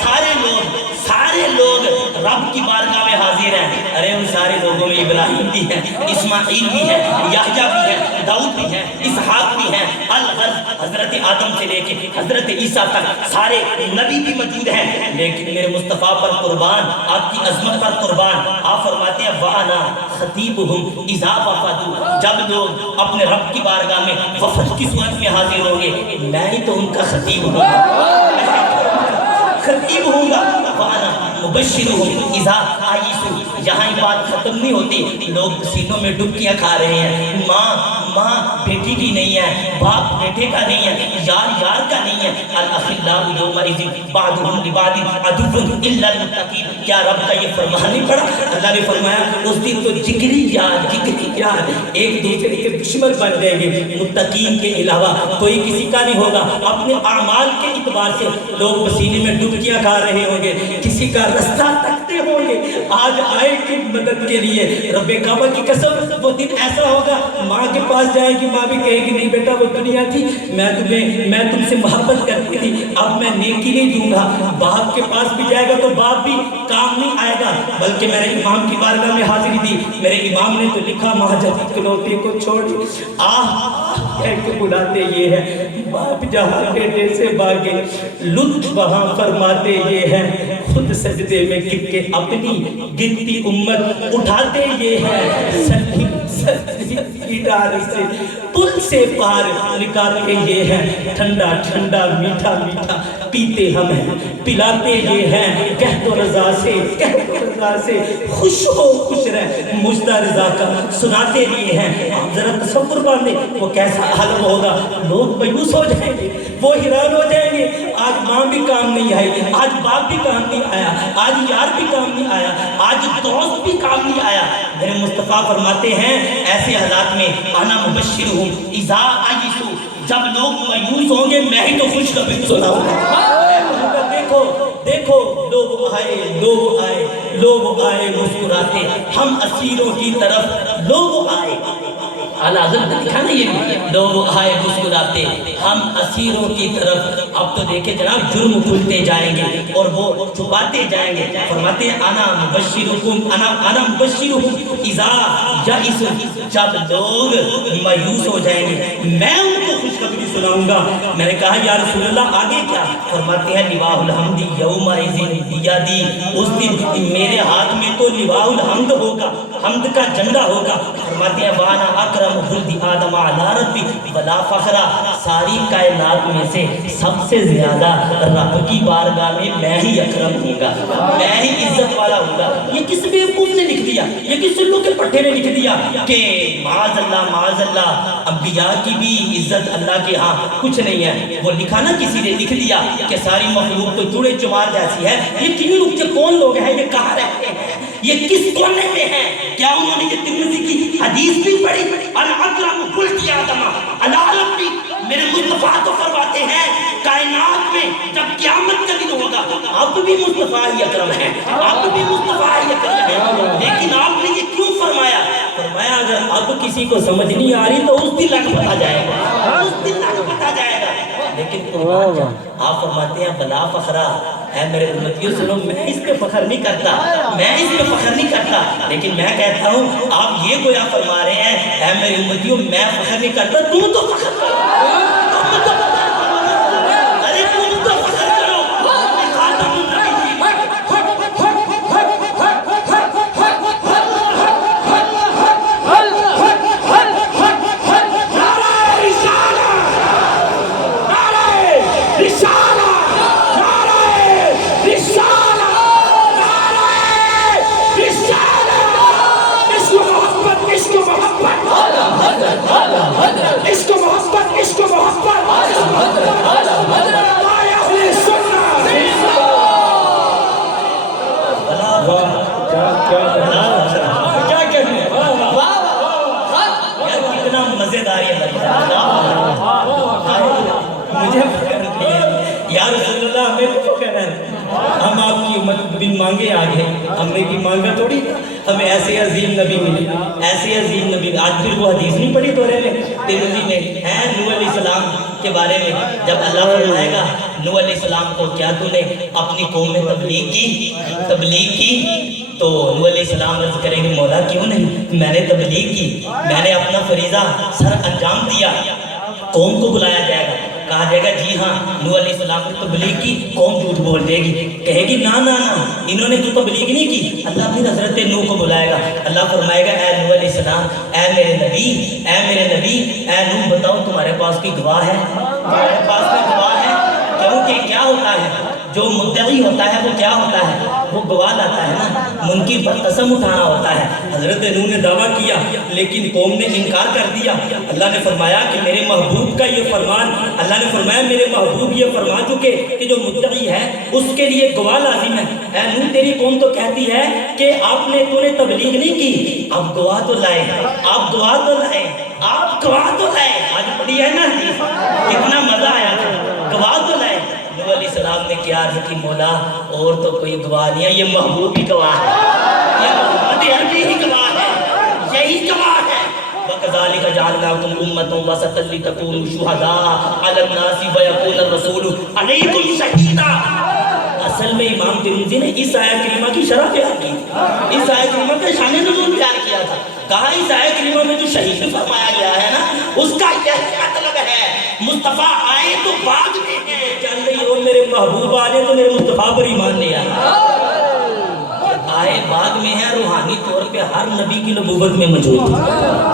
سارے لوگ رب کی بارگاہ میں حاضر ہیں، ارے ان سارے لوگوں میں ابراہیم بھی ہے، اسماعیل بھی ہے، یحییٰ بھی ہے، داؤد بھی ہے، اسحاق بھی ہے، حضرت آدم سے لے کے حضرت عیسیٰ تک سارے نبی بھی موجود ہیں، لیکن میرے مصطفیٰ پر قربان، آپ کی عظمت پر قربان، آپ فرماتے ہیں وَأَنَا خَطِيبُهُمْ إِذَا وَفَدُوا، جب لوگ اپنے رب کی بارگاہ میں وفد کی صورت میں حاضر ہوں گے، میں ہی تو ان کا خطیب ہوں گا، خطیب ہوں گا، وَأَنَا مُبَشِّرُهُمْ إِذَا عَيِّسُوا، یہاں ہی بات ختم نہیں ہوتی، لوگ سینوں میں ڈبکیاں کھا رہے ہیں، ماں بیٹی کی نہیں ہے، باپ بیٹے کا نہیں ہے، یار کا نہیں ہے۔ الاخلاء یومئذ بعضهم لبعض عدو الا المتقین۔ کیا رب کا یہ فرمان نہیں پڑا؟ اللہ نے فرمایا اس دن تو جگری یار ایک دوسرے کے دشمن بن جائیں گے، متقین کے علاوہ کوئی کسی کا نہیں ہوگا۔ اپنے اعمال کے اعتبار سے لوگ پسینے میں ڈبکیاں کھا رہے ہوں گے، کسی کا رستہ تکتے ہوں گے، آج آئے کی مدد کے لیے۔ رب کعبہ کی قسم وہ دن ایسا ہوگا، ماں کے پاس جائے گی، ماں بھی کہے گی نہیں بیٹا وہ دنیا تھی، میں تم سے محبت کرتی تھی، اب میں نیکی نہیں دوں گا۔ باپ کے پاس بھی جائے گا تو باپ بھی کام نہیں آئے گا، بلکہ میں نے امام کی بارگاہ میں حاضری دی، میرے امام نے تو لکھا ماں جب اکلوتے کو چھوڑی کہہ کے بلاتے یہ ہے، باپ جہاں بیٹے سے بھاگے لطف وہاں فرماتے یہ ہے، خود سجدے میں گر کے اپنی گنتی امت اٹھاتے یہ ہے، سجدے ڈار سے پل سے پار نکالتے یہ ہے، ٹھنڈا ٹھنڈا میٹھا میٹھا پیتے ہم ہیں، پلاتے یہ ہیں، کہہ تو رضا سے خوش ہو خوش رہ مجدہ رضا کا سناتے یہ ہیں۔ آپ ذرا تصور باندھیں وہ کیسا عالم ہوگا، لوگ مایوس ہو جائیں گے، وہ حیران ہو جائیں گے، آج ماں بھی کام نہیں آئی، آج باپ بھی کام نہیں آیا، آج یار بھی کام نہیں آیا، آج دوست بھی کام نہیں آیا۔ میرے مصطفیٰ فرماتے ہیں ایسے حالات میں انا مبشر ہوں اذا آئیسو، جب لوگ مایوس ہوں گے میں ہی تو خوشخبری سناؤں گا۔ دیکھو لوگ آئے مسکراتے، ہم اسیروں کی طرف لوگ آئے، اعلیٰ حضرت نے لکھا نا یہ بھی، لوگ آئے مسکراتے ہم اسیروں کی طرف۔ اب تو دیکھیں جناب جرم کھلتے جائیں گے اور وہ چھپاتے جائیں گے۔ فرماتے ہیں انا مبشرہم اذا یئس، جب لوگ مایوس ہو جائیں گے میں ان کو خوشخبری سناؤں گا۔ میں نے کہا یا رسول اللہ آگے کیا؟ فرماتے ہیں لواء الحمد یومئذ بیدی، اس دن میرے ہاتھ میں تو لواء الحمد ہوگا، حمد کا جھنڈا ہوگا۔ فرماتے ہیں وانا اکرم خلد آدم علی ربی ولا فخرا، ساری کائنات میں سے سب سے زیادہ رب کی بارگاہ میں ہی اکرم ہوں گا، میں ہی عزت والا ہوں گا۔ یہ کس بیوقوف نے لکھ دیا؟ یہ کس لوگ کے پٹھے نے لکھ دیا کہ معاذ اللہ انبیاء کی بھی عزت اللہ کے ہاں کچھ نہیں ہے؟ وہ لکھا نا کسی نے لکھ دیا کہ ساری مخلوق تو چوڑے چمار جیسی ہے۔ یہ کون لوگ ہیں؟ یہ کہاں رہتے ہیں؟ یہ کس کونے میں ہیں؟ کیا انہوں نے یہ ترمذی کی حدیث بھی پڑھی؟ الاکرم خلد آدم علی ربی، میرے مصطفیٰ تو فرماتے ہیں کائنات میں جب قیامت کا دن ہوگا اب بھی مصطفیٰ ہی اکرم ہے، اب بھی مصطفیٰ ہی اکرم ہے۔ لیکن آپ نے یہ کیوں فرمایا؟ فرمایا اگر اب کسی کو سمجھ نہیں آ رہی تو اس دن لگ پتا جائے گا، اس دن لگ پتا جائے گا۔ لیکن آپ فرماتے ہیں بلا فخرا، اے میرے امتیوں سنو، میں اس پہ فخر نہیں کرتا، لیکن میں کہتا ہوں آپ یہ گویا فرما رہے ہیں اے میرے امتیوں میں فخر نہیں کرتا، تم تو فخر کرو، ارے تم تو فخر کرو۔ ہم آپ کی امت بن مانگے آگے، ہم نے بھی مانگا تھوڑی، ہمیں ایسے عظیم نبی ملے، ایسے عظیم نبی۔ آج پھر وہ حدیث نہیں پڑھی دورے میں ترمذی میں ہے نوح علیہ السلام کے بارے میں، جب اللہ فرمائے گا نوح علیہ السلام کو کیا تو نے اپنی قوم میں تبلیغ کی تو نوح علیہ السلام عرض کریں گے مولا کیوں نہیں، میں نے تبلیغ کی، میں نے اپنا فریضہ سر انجام دیا۔ قوم کو بلایا جائے گا، کہا جائے گا جی ہاں نوح علیہ السلام نے تبلیغ کی، قوم جھوٹ بول دے گی، کہے گی نا انہوں نے تو تبلیغ نہیں کی۔ اللہ پھر حضرت نوح کو بلائے گا، اللہ فرمائے گا اے نوح علیہ السلام، اے میرے نبی اے نوح بتاؤ تمہارے پاس کوئی گواہ ہے؟ تمہارے پاس کوئی گواہ ہے؟ کیونکہ کیا ہوتا ہے جو مدعی ہوتا ہے وہ کیا ہوتا ہے؟ وہ گواہ لاتا ہے نا، منکر پر قسم اٹھانا ہوتا ہے۔ حضرت نوح نے دعویٰ کیا لیکن قوم نے انکار کر دیا۔ اللہ نے فرمایا کہ میرے محبوب کا یہ فرمان، اللہ نے فرمایا میرے محبوب یہ فرما چکے کہ جو مدعی ہے اس کے لیے گواہ لازم ہے۔ اے نوح تیری قوم تو کہتی ہے کہ تو نے تبلیغ نہیں کی، اب گواہ تو لائے، آپ گواہ تو لائے، آپ گواہ تو لائے۔ آج پڑھی ہے نا حدیث، کتنا مزہ آیا تھا، گواہ تو لائے۔ نوح علیہ السلام نے کیا عرض کی، مولا اور تو کوئی گواہ نہیں ہے، یہ محبوب ہی گواہ ہے، یہ محمد عربی ہی گواہ ہے، یہی گواہ ہے۔ وَكَذَلِكَ جَعَلْنَاكُمْ أُمَّةً وَسَطًا لِتَكُونُوا شُهَدَاءَ عَلَى النَّاسِ وَيَكُونَ الرَّسُولُ عَلَيْكُمْ شَهِيدًا۔ اصل میں امام ترمذی نے اس آیت کریمہ کی شرح بیان کی، اس آیت کریمہ کا شان نزول بیان کیا تھا، کہا اس آیت کریمہ میں جو شہید فرمایا گیا ہے نا اس کا یہ مطلب ہے مصطفیٰ آئے تو بعد میں ہے، چل رہی ہو میرے محبوب آ جائے تو میرے مصطفیٰ پر ایمان لے آنا، آئے بعد میں ہے، روحانی طور پہ ہر نبی کی نبوت میں موجود ہے،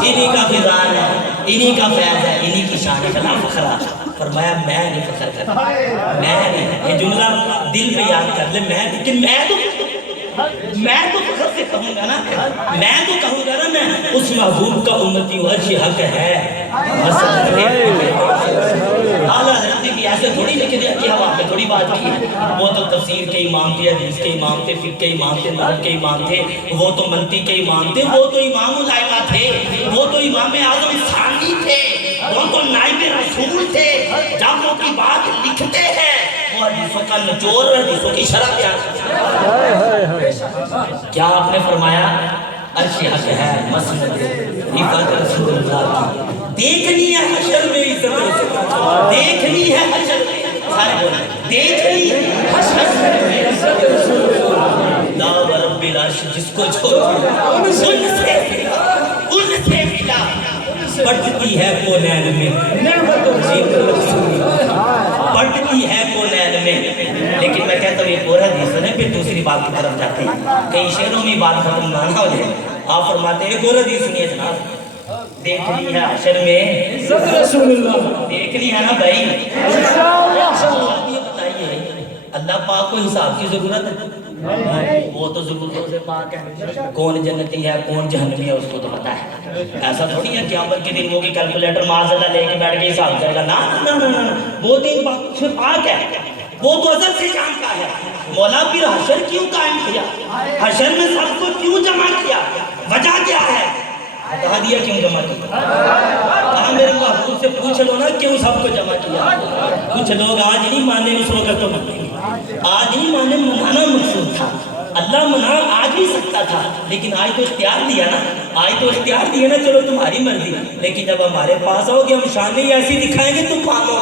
انہی کا فضان ہے، انہی کا فیض ہے، انہی کی شان ہے، فلا فخرا۔ فرمایا میں نہیں فخر کرتا، میں نہیں، یہ جملہ دل میں یاد کر لے، میں لیکن میں تو فخر سے کہوں گا نا، میں تو کہوں گا نا میں اس محبوب کا امتی ہوں، عرش حق ہے۔ اعلیٰ حضرت بھی ایسے تھوڑی لکھ دیا کہ ہوا پہ تھوڑی بات کی، وہ تو تفسیر کے امام تھے، حدیث کے امام تھے، فقہ کے امام تھے، نحو کے امام تھے، وہ تو منطق کے امام تھے، وہ تو امام الائمہ تھے، وہ تو امام اعظم ثانی تھے، وہ تو نائب رسول تھے، جب وہ کی بات لکھتے ہیں وہ حدیثوں کا نچوڑ اور حدیثوں کی شرح بیان کرتے ہیں۔ کیا آپ نے فرمایا عرش حق ہے، مسند عفت رسول اللہ کی، دیکھنی ہے حشر میں عزت رسول اللہ، دیکھنی ہے حشر میں، سارے بولیں دیکھنی ہے حشر میں عزت رسول اللہ، لا ورب العرش جس کو چھوڑا ان سے ملا پڑھتی ہے کونین میں نعمت رسول اللہ، پڑھتی ہے کونین میں۔ لیکن میں کہتا ہوں ایک اور حدیث ہے پھر دوسری بات کی طرف جاتے ہیں، کئی شعروں میں بات ختم نہ ہو جائے۔ آپ فرماتے ہیں ایک اور حدیث سنیے جناب، دیکھنی ہے حشر میں عزت رسول اللہ، دیکھنی ہے نا بھائی، یہ بتائیے اللہ پاک کو حساب کی ضرورت ہے؟ وہ تو ضرورتوں سے پاک ہے، کون جنتی ہے کون جہنمی ہے اس کو تو پتا ہے، ایسا تھوڑی ہے قیامت کے دن وہ کی کیلکولیٹر معاذ اللہ لے کے بیٹھ کے حساب کرے گا، نا وہ تو ایک بات سے پاک ہے، وہ تو ازل سے جانتا ہے۔ مولا پھر حشر کیوں قائم کیا، حشر میں سب کو کیوں جمع کیا، وجہ کیا ہے، بتا دیا کیوں جمع کیا، کہا میرے محبوب سے پوچھ لو نا کیوں سب کو جمع کیا۔ کچھ لوگ آج نہیں مانے اس وقت تو مانے، آج نہیں مانے، منانا مقصود تھا، اللہ منا آج بھی سکتا تھا لیکن آج تو اختیار دیا نا، آج تو اختیار دیا نا، چلو تمہاری مرضی، لیکن جب ہمارے پاس آؤ گے ہم شان ایسی دکھائیں گے تم مانو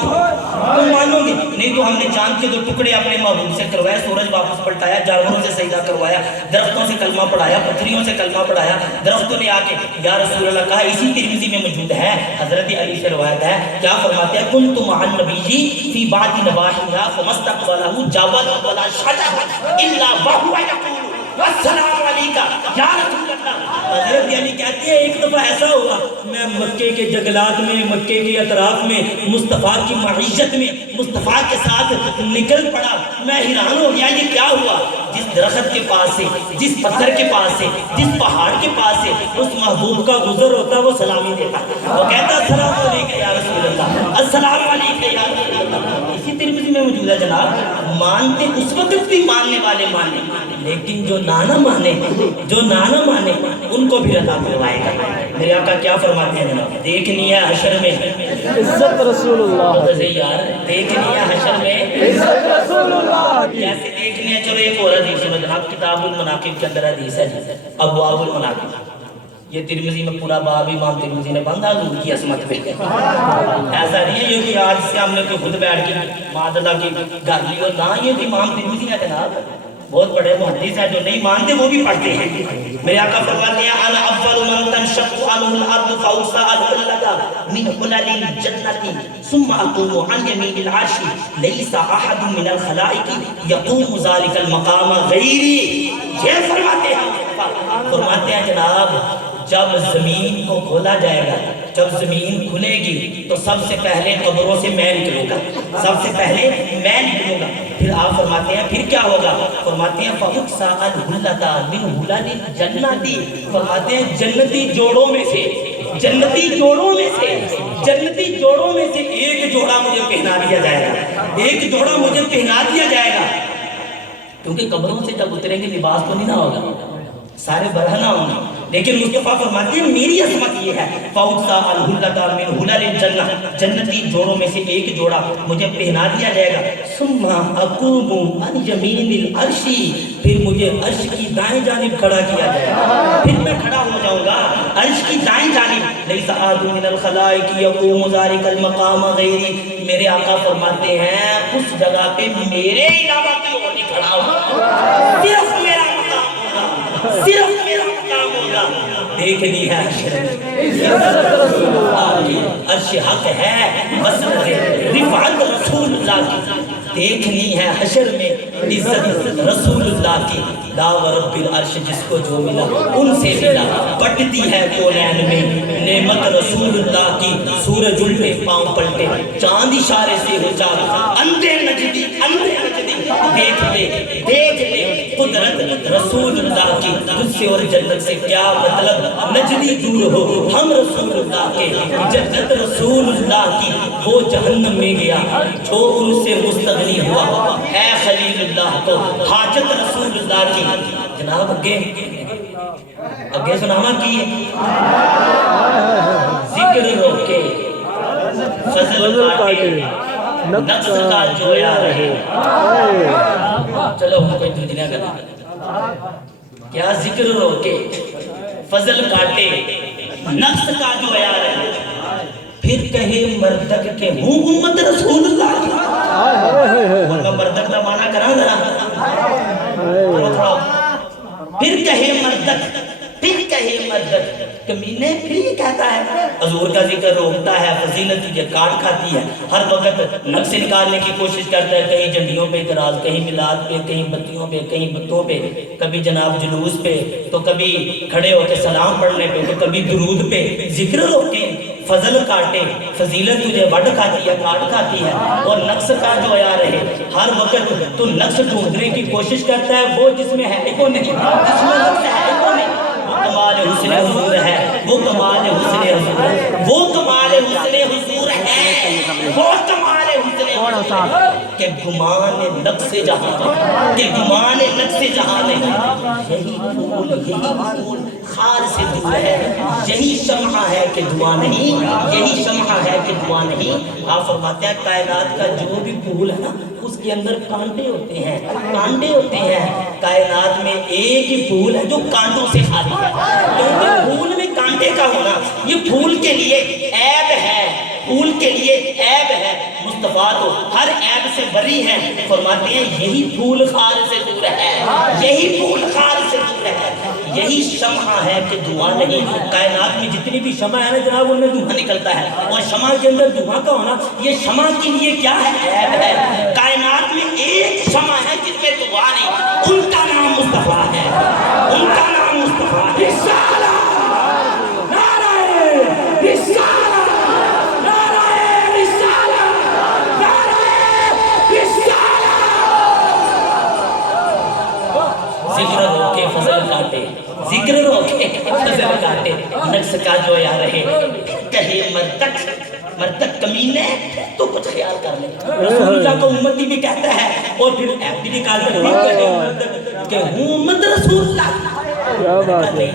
گے، نہیں تو ہم نے چاند کے 2 ٹکڑے اپنے محبوب سے کروائے، سورج واپس پلٹایا، جانوروں سے سجدہ کروایا، درختوں سے کلمہ پڑھایا، پتھریوں سے کلمہ پڑھایا، درختوں نے آ کے یا رسول اللہ کہا، اسی ترمذی میں موجود ہے، حضرت علی سے روایت ہے، کیا فرماتے ہیں کنت مع النبی فی بعض نواحیہا فمستقبلہ جبل ولا شجر الا وهو یقول والسلام علیکہ یا رسول اللہ۔ حضرت علی کہتے ہیں ایک دفعہ ایسا ہوا میں مکے کے جنگلات میں، مکے کے اطراف میں، مصطفیٰ کی معیشت میں مصطفیٰ کے ساتھ نکل پڑا، میں حیران ہو گیا یہ کیا ہوا، جس درخت کے پاس سے، جس پتھر کے پاس سے، جس پہاڑ کے پاس سے اس محبوب کا گزر ہوتا وہ سلامی دیتا، وہ کہتا السلام علیکہ یا رسول اللہ، السلام علیکہ یا رسول اللہ۔ اسی ترمذی میں موجود ہے جناب، مانتے اس وقت بھی ماننے والے مانے، لیکن جو نانا مانے، جو نانا مانے ان کو بھی عذاب دلوائے گا۔ میرے آقا کیا فرماتے ہیں جناب، دیکھنی ہے حشر میں عزت رسول اللہ، یار دیکھنی ہے حشر میں عزت رسول اللہ، کیسے دیکھنی ہے۔ چلو ایک اور حدیث ہے جناب، کتاب المناقب کے اندر حدیث ہے ابواب المناقب، یہ ترمذی میں پورا باب امام ترمذی نے بندہ حضور کی عظمت پہ، ایسا نہیں ہے یہ کہ آج سے ہم نے کوئی خود بیٹھ کے معاذ اللہ کی گھر لی ہو، نہ یہ امام ترمذی ہے جناب، بہت بڑے محدث ہیں، جو نہیں مانتے وہ بھی پڑھتے ہیں۔ میرے آقا فرماتے ہیں انا اول من تنشق عنه الارض فاوسع الجنة من حلل الجنة ثم اقوم عن يمين العرش ليس احد من الخلائق يقوم ذلك المقام غيري۔ یہ فرماتے ہیں جناب جب زمین کو کھولا جائے گا، جب زمین کھلے گی تو سب سے پہلے قبروں سے میں نکلوں گا، سب سے پہلے میں نکلوں گا، پھر آپ فرماتے ہیں پھر کیا ہوگا؟ فرماتے ہیں فَأُقْسَا الْهُلَّةَ مِنْ هُلَلِ الْجَنَّةِ، فرماتے ہیں جنتی جوڑوں میں سے، جنتی جوڑوں میں سے، جنتی جوڑوں میں سے ایک جوڑا مجھے پہنا دیا جائے گا، ایک جوڑا مجھے پہنا دیا جائے گا، کیونکہ قبروں سے جب اتریں گے لباس تو نہیں نہ ہوگا، سارے برہنہ ہوں گے، لیکن مصطفیٰ فرماتے ہیں میری عظمت یہ ہے فَأُقْسَا الْهُلَّةَ مِنْ هُلَلِ الْجَنَّةِ، جنتی جوڑوں میں سے ایک جوڑا مجھے پہنا دیا جائے گا، ثُمَّ أَقُومُ عَنْ يَمِينِ الْعَرْشِ، پھر مجھے عرش کی دائیں جانب کھڑا کیا جائے گا، پھر میں کھڑا ہو جاؤں گا عرش کی دائیں جانب، لَيْسَ أَحَدٌ مِنَ الْخَلَائِقِ يَقُومُ ذَلِكَ الْمَقَامَ غَيْرِي، میرے آقا فرماتے ہیں اس جگہ پہ میرے علاوہ کوئی اور نہیں کھڑا ہوگا، صرف میرا مقام ہوگا، صرف میرا مقام ہوگا، دیکھنی ہے عرش حق ہے، مسند رفعت رسول اللہ کی، دیکھنی ہے حشر میں عزت رسول اللہ کی، لا ورب العرش جس کو جو ملا ان سے ملا، بٹتی ہے کونین میں نعمت رسول اللہ کی، سورج الٹے پاؤں پلٹے چاند اشارے سے ہو جا، اندھے نجدی دیکھ لے قدرت رسول اللہ کی، تجھ سے اور جنت سے کیا مطلب، نجدی دور ہو ہم رسول اللہ کے، جنت رسول اللہ کی، وہ جہنم میں گیا جو ان سے مستغنی ہوا، اے خلیل اللہ کو حاجت رسول اللہ کی، جناب اگے سناما کی ذکر روکے فضل کاٹے نقص کا جویا رہے، چلو ہم کوئی دنیا کریں، کیا ذکر روکے فضل کاٹے نقص کا جویا رہے، پھر کہے مردک کے ہوں امت رسول اللہ کی، میں مردک کا معنی کرا ذرا، پھر کہے مردک کمینے پھر یہ کہتا ہے، حضور کا ذکر روکتا ہے، فضیلت یہ کاٹ کھاتی ہے، ہر وقت نقص نکالنے کی کوشش کرتا ہے، کہیں جھنڈیوں پہ اعتراض، کہیں میلاد پہ، کہیں بتیوں پہ، کہیں بتوں پہ، کبھی جناب جلوس پہ، تو کبھی کھڑے ہو کے سلام پڑھنے پہ، تو کبھی درود پہ، ذکر روکے فضل کاٹے، فضیلت تجھے وڈ کھاتی ہے، کاٹ کھاتی ہے، اور نقص کا جو آیا رہے، ہر وقت تو نقص ڈھونڈنے کی کوشش کرتا ہے، وہ جس میں ہے وہ نہیں، جس میں نقص ہے وہ نہیں، وہ کمال حسن حضور ہے، وہ کمال حسن حضور ہے، وہ کمال حسن حضور ہے، وہ کمال حسن حضور ہے، کہ گمان نقص جہاں میں، کہ گمان نقص جہاں میں، یہی پھول خار سے دور ہے، یہی شمعہ ہے کہ دعا نہیں، یہی شمعہ ہے کہ دعا نہیں، آپ فرماتے ہیں کائنات کا جو بھی پھول ہے نا اس کے اندر کانٹے ہوتے ہیں، کانٹے ہوتے ہیں، کائنات میں ایک ہی پھول ہے جو کانٹوں سے خالی ہے، کیونکہ پھول میں کانٹے کا ہونا یہ پھول کے لیے عیب ہے، پھول کے لیے عیب ہے، مصطفیٰ تو ہر عیب سے بری ہے، فرماتے ہیں یہی پھول خار سے دور ہے، یہی پھول خار سے دور ہے، یہی شمعہ ہے کہ دھواں نہیں، کائنات میں جتنی بھی شمع ہے نا جناب ان میں دھواں نکلتا ہے، اور شمع کے اندر دھواں کا ہونا یہ شمع کے لیے کیا ہے؟ عیب ہے، کائنات میں ایک شمع ہے جس میں دھواں نہیں، ان کا نام مصطفیٰ ہے، ان کا نام مصطفیٰ ہے، رسالہ نعرہ رسالہ، ذکر روکے فضل کاٹے، ذکر روکے فضل کاٹے نقص کا جو یا رہے، کہے مردک کمینے تو کچھ خیال کر لے، رسول اللہ کو امتی بھی کہتا ہے اور پھر ایپ بھی نکالتا ہے، کہے مردک کہ ہوں امت رسول اللہ،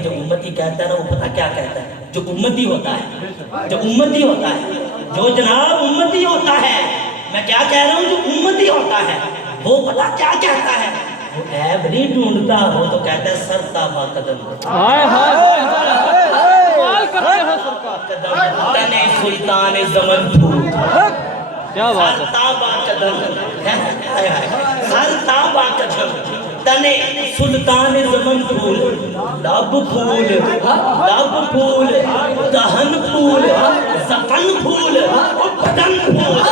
جو امتی کہتا ہے نا وہ پتہ کیا کہتا ہے، جو امتی ہوتا ہے، جو امتی ہوتا ہے، جو جناب امتی ہوتا ہے، میں کیا کہہ رہا ہوں، جو امتی ہوتا ہے وہ پتہ کیا کہتا ہے، وہ عیب نہیں ڈھونڈتا، وہ تو کہتا ہے سر تابا قدم، تنے سلطان زمن پھول، سر تابا قدم، سر تابا قدم، تنے سلطان زمن پھول، لب پھول، دہن پھول، زفن پھول، بدن پھول،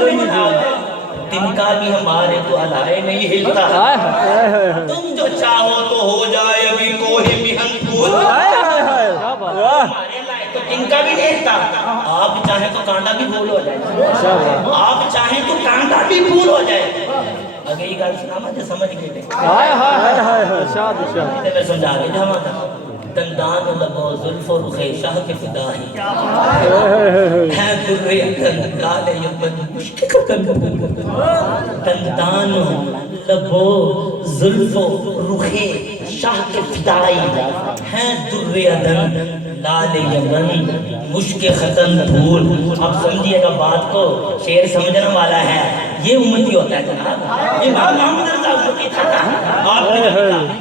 کرے تنکا بھی ہمارے تو ہلائے نہیں ہلتا. تم جو چاہو تو ہو جائے ابھی کوہ مہن پھول. ہمارے لائے تو تنکا بھی نہیں ہلتا. آپ چاہیں تو کانٹا بھی پھول ہو جائے. آپ چاہیں تو کانٹا بھی پھول ہو جائے. اگر یہ گل سنا مجھے سمجھ گئے میں سمجھا کے جاواں گا. دندان لبو زلف و رخ شاہ کے فدائی ہے درے دندان یمن مشک ختم. دندان لبو زلف و رخ شاہ کے فدائی ہے درے دن لال یمن مشک ختم پھول. اب سمجھیے گا بات کو, شعر سمجھنے والا ہے یہ امتی ہوتا ہے جناب. یہ محمد رضا امتی تھا. آپ نے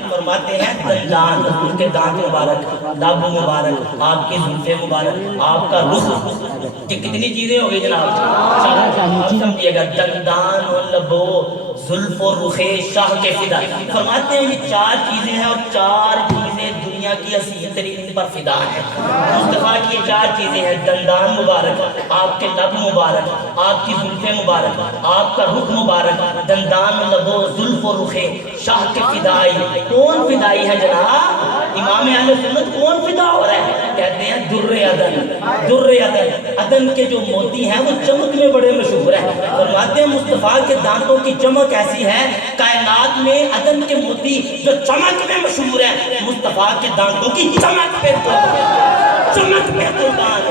فرماتے ہیں دندان, اس کے دانت مبارک, لب مبارک, آپ کی زلفیں مبارک, آپ کا رخ. یہ کتنی چیزیں ہو گئی جناب. سمجھیے گا دندان و لبو زلف و رخ شاہ کے فدا. فرماتے ہیں یہ چار چیزیں ہیں اور چار چیزیں دنیا کی حسین ترین پر فدا ہے. مصطفیٰ کی یہ چار چیزیں ہیں, دندان مبارک, آپ کے لب مبارک, آپ کی زلفیں مبارک, آپ کا رخ مبارک. دندان لبو زلف و رخ شاہ کے فدائی. کون فدائی ہے جناب؟ امام اہل سنت کون فدا ہو رہا ہے؟ کہتے ہیں در عدن. در عدن, عدن کے جو موتی ہیں وہ چمک میں بڑے مشہور ہیں. فرماتے ہیں مصطفیٰ کے دانتوں کی چمک ایسی ہے, کائنات میں عدن کے موتی جو چمک میں مشہور ہیں, مصطفیٰ کے دانتوں کی چمک پہ قربان.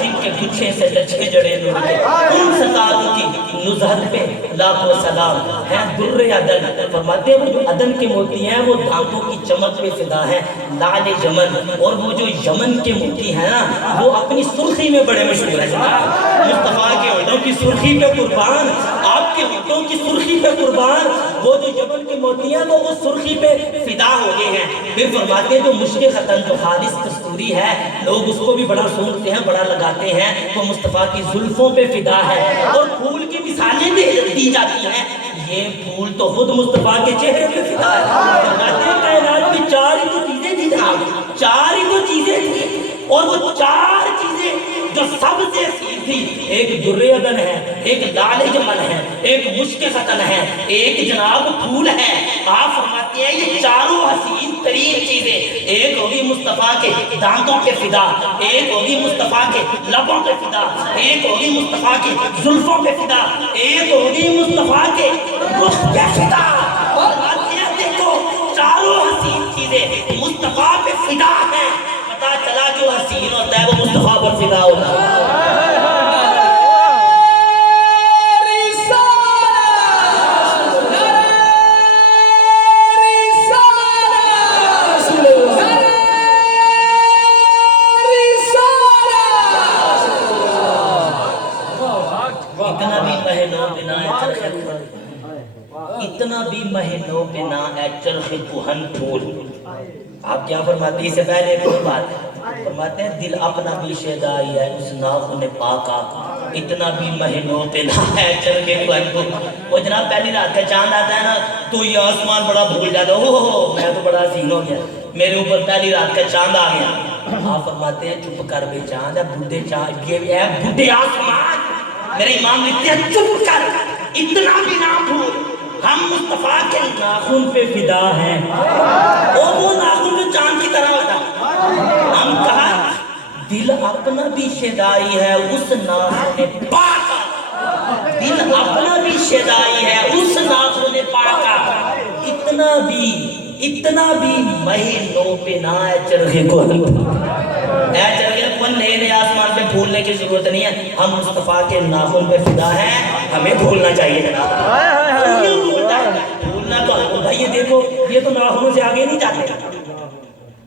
جن کے گچھے سے لچھے جڑے نور کے ان ستاروں کی نزہت پہ لاکھوں سلام ہے در عدن. فرماتے ہیں وہ جو عدن کے موتی ہیں وہ دانتوں کی چمک پہ فدا ہیں. لال یمن, اور وہ جو یمن کے موتی ہیں نا وہ اپنی سرخی میں بڑے مشہور ہیں. مصطفیٰ کے ہونٹوں کی سرخی پہ قربان, آپ کے ہونٹوں کی سرخی پہ قربان. وہ جو یمن کے موتی ہیں وہ سرخی پہ فدا ہو گئے ہیں. پھر فرماتے ہیں جو مشک ختم جو خالص کستوری ہے, لوگ اس کو بھی بڑا سونتے ہیں, بڑا لگاتے ہیں, وہ مصطفیٰ کی زلفوں پہ فدا ہے. اور پھول کی مثالیں بھی دی جاتی ہیں, یہ پھول تو خود مصطفیٰ کے چہرے پہ فدا ہے. فرماتے ہیں کائنات میں چار ہی تو چیزیں تھی جناب, چار ہی تو چیزیں تھی, اور وہ چار چیزیں جو سب سے حسین تھی, ایک در عدن ہے, ایک لال یمن ہے, ایک مشک ختن ہے, ایک جناب پھول ہے. آپ فرماتے ہیں یہ چاروں حسین ترین چیزیں, ایک ہوگی مصطفیٰ کے دانتوں کے فدا, ایک ہوگی مصطفیٰ کے لبوں کے فدا, ایک ہوگی مصطفیٰ کے زلفوں کے فدا, ایک ہوگی مصطفیٰ کے رخ کے فدا. فرماتے ہیں دیکھو چاروں حسین چیزیں مصطفیٰ پہ فدا ہیں. پتا چلا جو حسین ہوتا ہے وہ مصطفیٰ پر فدا ہوتا ہے. اتنا بھی مہینوں پہ نہ اے چرخ کہن پھول. آپ کیا فرماتے ہیں؟ اس سے پہلے ایک اور بات فرماتے ہیں دل اپنا بھی شیدائی ہے اس ناخن پاکا, اتنا بھی مہینوں پہ نہ اے چرخ کہن پھول. وہ جناب پہلی رات کا چاند آتا ہے نا تو یہ آسمان بڑا بھول جاتا ہے, اوہ میں تو بڑا حسین ہو گیا, میرے اوپر پہلی رات کا چاند آ گیا. آپ فرماتے ہیں چپ کر بے چاند, بڈھے چاند, یہ ہے بڈھے آسمان. میرے امام لکھتے ہیں چپ کر, اتنا بھی نہ بھول, ہم مصطفیٰ کے ناخن پہ فدا ہیں. اور وہ ناخن جو چاند کی طرح ہوتا ہے. ہم کہا دل اپنا بھی شیدائی ہے اس ناخن پاکا, دل اپنا بھی شیدائی ہے اس ناخن پاکا. اتنا بھی مہینوں پہ نہ ہے چرخے کو, اے چرخے کو نئے آسمان پہ بھولنے کی ضرورت نہیں ہے. ہم مصطفیٰ کے ناخن پہ فدا ہیں, ہمیں بھولنا چاہیے جناب. بھولنا تو بھائی یہ دیکھو یہ تو ناخنوں سے آگے نہیں جاتے.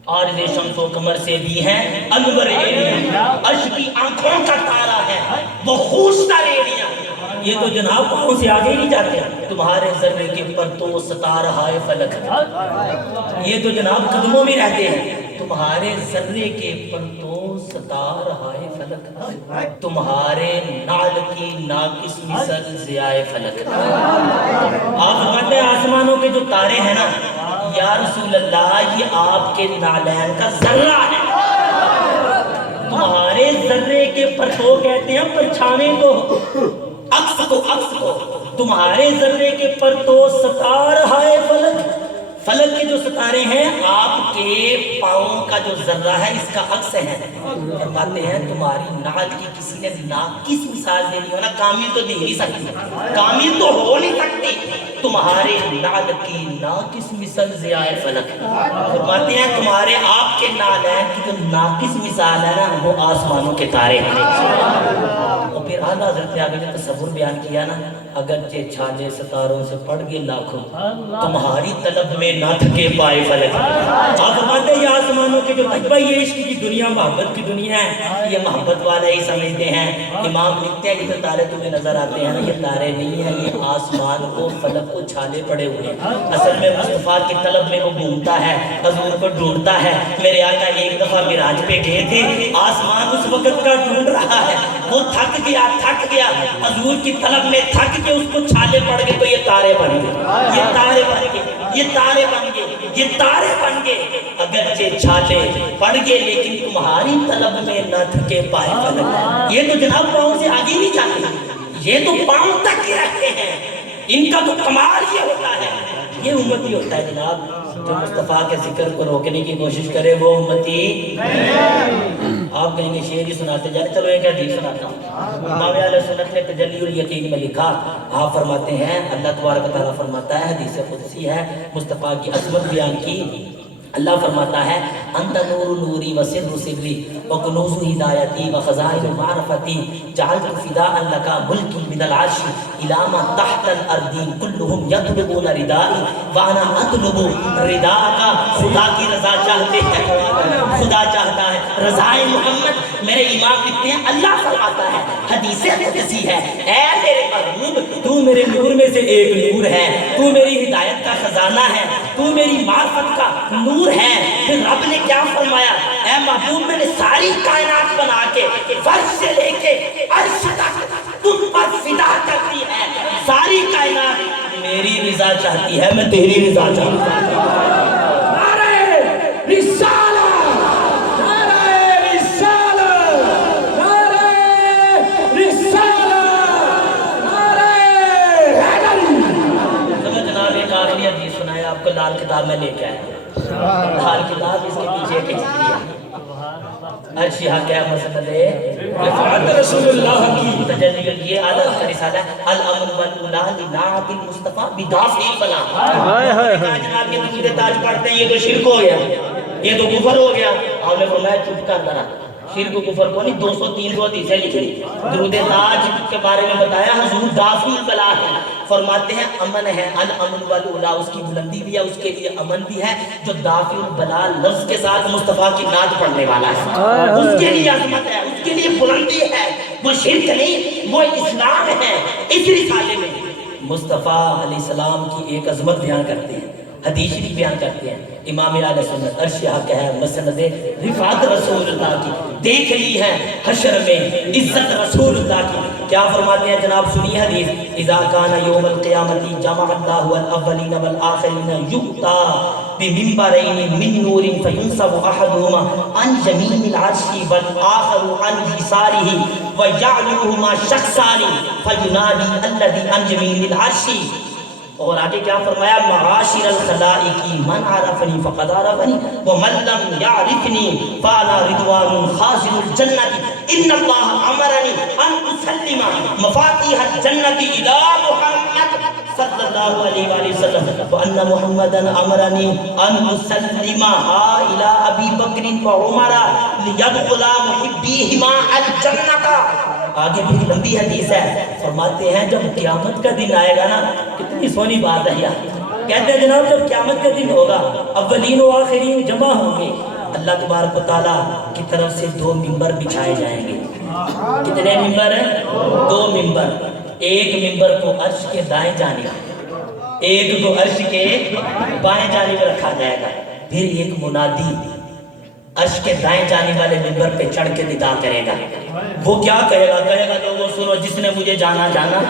عارض شمس و قمر سے بھی ہیں انور ایڑیاں, عرش کی آنکھوں کا تارا ہے وہ خوشتا ایڑیاں. یہ تو جناب پاؤں سے آگے نہیں جاتے. تمہارے ذرے کے پرتو ستا رہا ہے فلک, یہ تو جناب قدموں میں رہتے ہیں. تمہارے ذرے کے پرتو ستا رہا ہے فلک, تمہارے نال کی ناقص مثل ضیائے فلک. آپ فرماتے ہیں آسمانوں کے جو تارے ہیں نا یا رسول اللہ یہ آپ کے نالین کا ذرہ ہے. تمہارے ذرے کے پرتو کہتے ہیں پرچھاویں کو, عکس کو تمہارے ذرے کے پر تو ستا رہا ہے فلک، فلک کے جو ستارے ہیں آپ کے پاؤں کا جو ذرہ ہے اس کا عکس ہے۔ فرماتے ہیں تمہاری نعت کی کسی نے ناقص مثال دینی ہو نا، کامل تو دے نہیں سکتی، کامل تو ہو نہیں سکتی، تمہارے نعت کی ناقص مثال ضیاء فلک۔ فرماتے ہیں تمہارے آپ کے نعلین کی جو ناقص مثال ہے نا وہ آسمانوں کے تارے ہیں۔ اور پھر اعلیٰ حضرت نے آگے جو تصور بیان کیا نا، اگرچہ چھالے ستاروں سے پڑ گئے لاکھوں، تمہاری طلب میں نہ تھکے پائے فلک۔ آپ فرماتے ہیں یہ آسمانوں کے جو تجربہ، یہ عشق کی دنیا محبت کی دنیا ہے، یہ محبت والا ہی سمجھتے ہیں۔ امام لکھتے ہیں یہ تارے تمہیں نظر آتے ہیں نا، یہ تارے نہیں ہیں، یہ آسمان کو فلک کو چھالے پڑے ہوئے ہیں۔ اصل میں مصطفیٰ کی طلب میں وہ گھومتا ہے، حضور کو ڈھونڈتا ہے۔ میرے آقا ایک دفعہ معراج پہ گئے تھے، آسمان اس وقت کا ڈھونڈ رہا ہے، وہ تھک گیا حضور کی طلب میں تھک کے اس کو چھالے پڑ گئے تو یہ تارے بن گئے، یہ تارے بن گئے، یہ تارے بن گئے، یہ تارے بن گئے۔ اگرچہ چھالے پڑ گئے لیکن تمہاری طلب میں نہ تھکے پائے فلک۔ یہ تو جناب پاؤں سے آگے نہیں جاتے، یہ تو پاؤں تک کے رہتے ہیں، ان کا تو کمال یہ ہوتا ہے۔ یہ امتی ہوتا ہے جناب جو مصطفیٰ کے ذکر کو روکنے کی کوشش کرے، وہ امتی۔ آپ کہیں گے شعر ہی سناتے جائیں، چلو ایک حدیث سناتا ہوں۔ امام اہل سنت نے تجلی الیقین میں لکھا، آپ فرماتے ہیں اللہ تبارک و تعالیٰ فرماتا ہے، حدیث قدسی ہے، مصطفیٰ کی عظمت بیان کی، اللہ فرماتا ہے انت نور نوری و سر سری و کنوز ہدایتی و خزائن معرفتی جعلت فداء لک ملکی من العرش الی ما تحت الارضین کلهم یطلبون ردائی وانا اطلب رداءک۔ خدا کی رضا چاہتے ہیں، خدا چاہتا ہے رضائے محمد۔ میرے امام لکھتے ہیں اللہ فرماتا ہے، حدیث قدسی ہے، اے میرے محبوب تو میرے نور میں سے ایک نور ہے، تو میری ہدایت کا خزانہ ہے، تو میری معرفت کا نور ہے۔ پھر رب نے کیا فرمایا، اے محبوب میں نے ساری کائنات بنا کے فرش سے لے کے عرش تک تم پر فدا کر دی ہے، ساری کائنات میری رضا چاہتی ہے، میں تیری رضا چاہتا ہوں۔ آپ کو لال کتاب میں لے کے آیا، لال کتاب اس کے پیچھے ایک لیا، عرشی حق ہے مسند رفعت رسول اللہ کی تجلی، یہ اعلیٰ کا رسالہ ہے، الامن والاولا لنعت المصطفیٰ بدافع البلا۔ جناب یہ درود تاج پڑھتے ہیں، یہ تو شرک ہو گیا، یہ تو کفر ہو گیا۔ آپ نے فرمایا چپ کر ذرا، شرک و کفر کو نہیں، 203 حدیثیں لکھی، درود تاج کے بارے میں بتایا، حضور دافع البلا ہے۔ فرماتے ہیں امن ہے، الامن والاولا، اس کی بلندی بھی ہے، اس کے لیے امن بھی ہے، جو دافع البلا لفظ کے ساتھ مصطفیٰ کی نعت پڑھنے والا ہے، اس کے لیے عظمت ہے، اس کے لیے بلندی ہے، وہ شرک نہیں، وہ اسلام ہے۔ اس رسالے میں مصطفیٰ علیہ السلام کی ایک عظمت بیان کرتے ہیں، حدیث بھی بیان کرتے ہیں۔ امام اہل سنت عرش حق ہے مسند رفعت رسول اللہ کی، دیکھ لی ہے حشر میں عزت رسول اللہ کی۔ کیا فرماتے ہیں جناب، سنیے حدیث، اذا کان یوم القیامت جمع اللہ الاولین والآخرین یؤتی بمنبرین من نور فینصب احدہما عن یمین العرش والآخر عن یسارہ ویعلوہما شخصان فینادی الذی عن یمین العرش۔ اور آگے کیا فرمایا، معاشر الخلائق من عرفنی فقد عرفنی ومن لم یعرفنی فانا رضوان خازن الجنت ان اللہ امرنی ان اسلم مفاتیح الجنت الی محمد صلی اللہ علیہ وآلہ وسلم وان محمدا امرنی ان اسلم الی ابی بکر وعمر لیدخلا محبیہما الجنت۔ آگے بھی لمبی حدیث ہے، فرماتے ہیں جب قیامت کا دن آئے گا نا، کتنی سونی بات ہے یار، کہتے ہیں جناب جب قیامت کا دن ہوگا اولین و آخرین جمع ہوں گے، اللہ تبارک و تعالیٰ کی طرف سے 2 ممبر بچھائے جائیں گے۔ کتنے ممبر ہیں؟ 2 ممبر، ایک ممبر کو عرش کے دائیں جانب، ایک کو عرش کے بائیں جانب رکھا جائے گا۔ پھر ایک منادی عرش کے دائیں جانب والے ممبر پہ چڑھ کے ندا کرے گا، وہ کیا کہے گا، کہے گا لوگوں سنو، جس نے مجھے جانا جانا،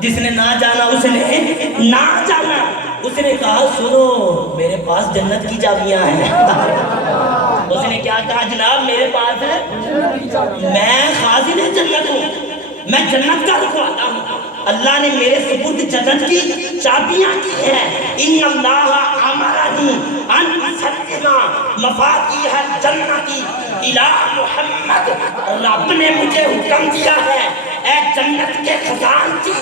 جس نے نہ جانا اس نے نہ جانا۔ اس نے کہا سنو میرے پاس جنت کی چابیاں ہیں، اس نے کیا کہا جناب میرے پاس ہے، میں خازن جنت ہوں، میں جنت کا رکھوالا ہوں. اللہ نے میرے سپرد جنت کی چابیاں کی ہیں. ان اللہ امرنی ان اسلم مفاتیح الجنت الی محمد. رب نے مجھے حکم دیا ہے اے جنت کے خزانچی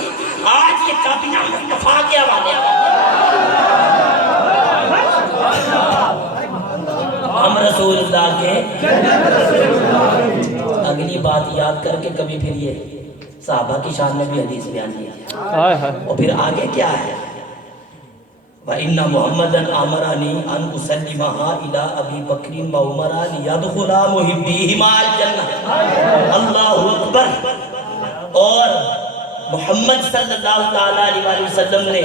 آج یہ چابیاں مصطفیٰ کے حوالے ہم رسول اللہ کے. اگلی بات یاد کر کے کبھی پھر یہ صحابہ کی شان میں بھی حدیث بیان کیا اور پھر آگے کیا ہے وَإِنَّ مُحَمَّدًا آمَرَنِي أَنْ أُسَلِّمَهَا إِلَىٰ أَبِي بَكْرٍ وَعُمَرَ لِيَدْخُلَا مُحِبِّيهِمَا الْجَنَّةَ. اللہ اکبر. اور محمد صلی اللہ تعالیٰ علیہ وسلم نے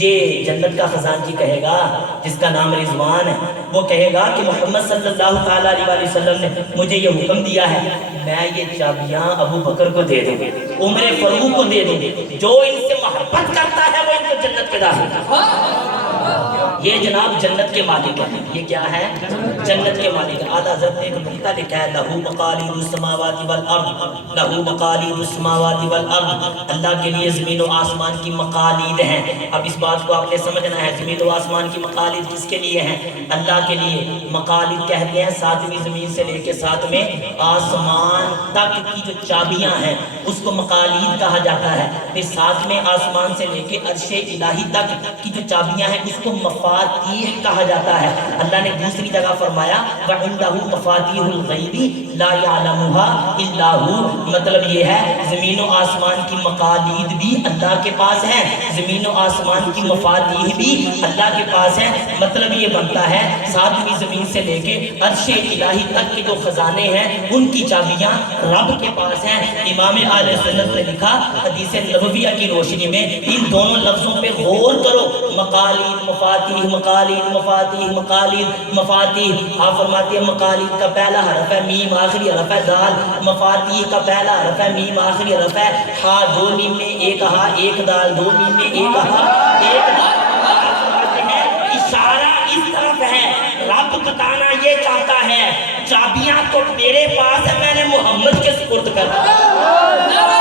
یہ جنت کا خزانچی کہے گا جس کا نام رضوان ہے, وہ کہے گا کہ محمد صلی اللہ تعالیٰ علیہ وسلم نے مجھے یہ حکم دیا ہے میں یہ چابیاں ابو بکر کو دے دوں, عمر فاروق کو دے دوں, جو ان سے محبت کرتا ہے وہ ان کو جنت کے داخل کرتا ہے. یہ جناب جنت کے مالک ہیں. یہ کیا ہے؟ جنت کے مالک. اعلیٰ حضرت نے ایک نکتہ لکھا ہے لہو مقالید السماوات والارض, لہو مقالید السماوات والارض. اللہ کے لیے زمین و آسمان کی مقالید ہیں. اب اس بات کو آپ نے سمجھنا ہے زمین و آسمان کی مقالید کس کے لیے ہیں؟ اللہ کے لیے. مقالید کہتے ہیں ساتویں زمین سے لے کے ساتویں آسمان تک کی جو چابیاں ہیں اس کو مقالید کہا جاتا ہے. پھر ساتویں آسمان سے لے کے عرش الہی تک کی جو چابیاں ہیں اس کو مفاتیح کہا جاتا ہے. اللہ نے دوسری جگہ فرمایا وَعِنْدَهُ مَفَاتِيحُ الْغَيْبِ لَا يَعْلَمُهَا إِلَّا هُوَ. مطلب یہ ہے زمین و آسمان کی مقالید بھی اللہ کے پاس ہیں, زمین و آسمان کی مفاتیح بھی اللہ کے پاس ہیں. مطلب یہ بنتا ہے ساتویں زمین سے لے کے عرش الہی تک کے جو خزانے ہیں ان کی چابیاں رب کے پاس ہیں. امام اہل سنت نے لکھا حدیث نبویہ کی روشنی میں ان دونوں لفظوں پہ غور کرو, مقالید مفاتیح, مقالید مفاتیح, مقالید مفاتیح. آپ فرماتے ہیں مقالید کا پہلا حرف ہے میم, آخری حرف ہے دال. مفاتیح کا پہلا حرف ہے میم, آخری حرف ہے ہا. دو میم میں ایک ہا ایک دال, دو میم میں ایک ہا ایک دال. اشارہ اس طرف ہے رب بتانا یہ چاہتا ہے چابیاں تو میرے پاس ہے, میں نے محمد کے سپرد کر دیا.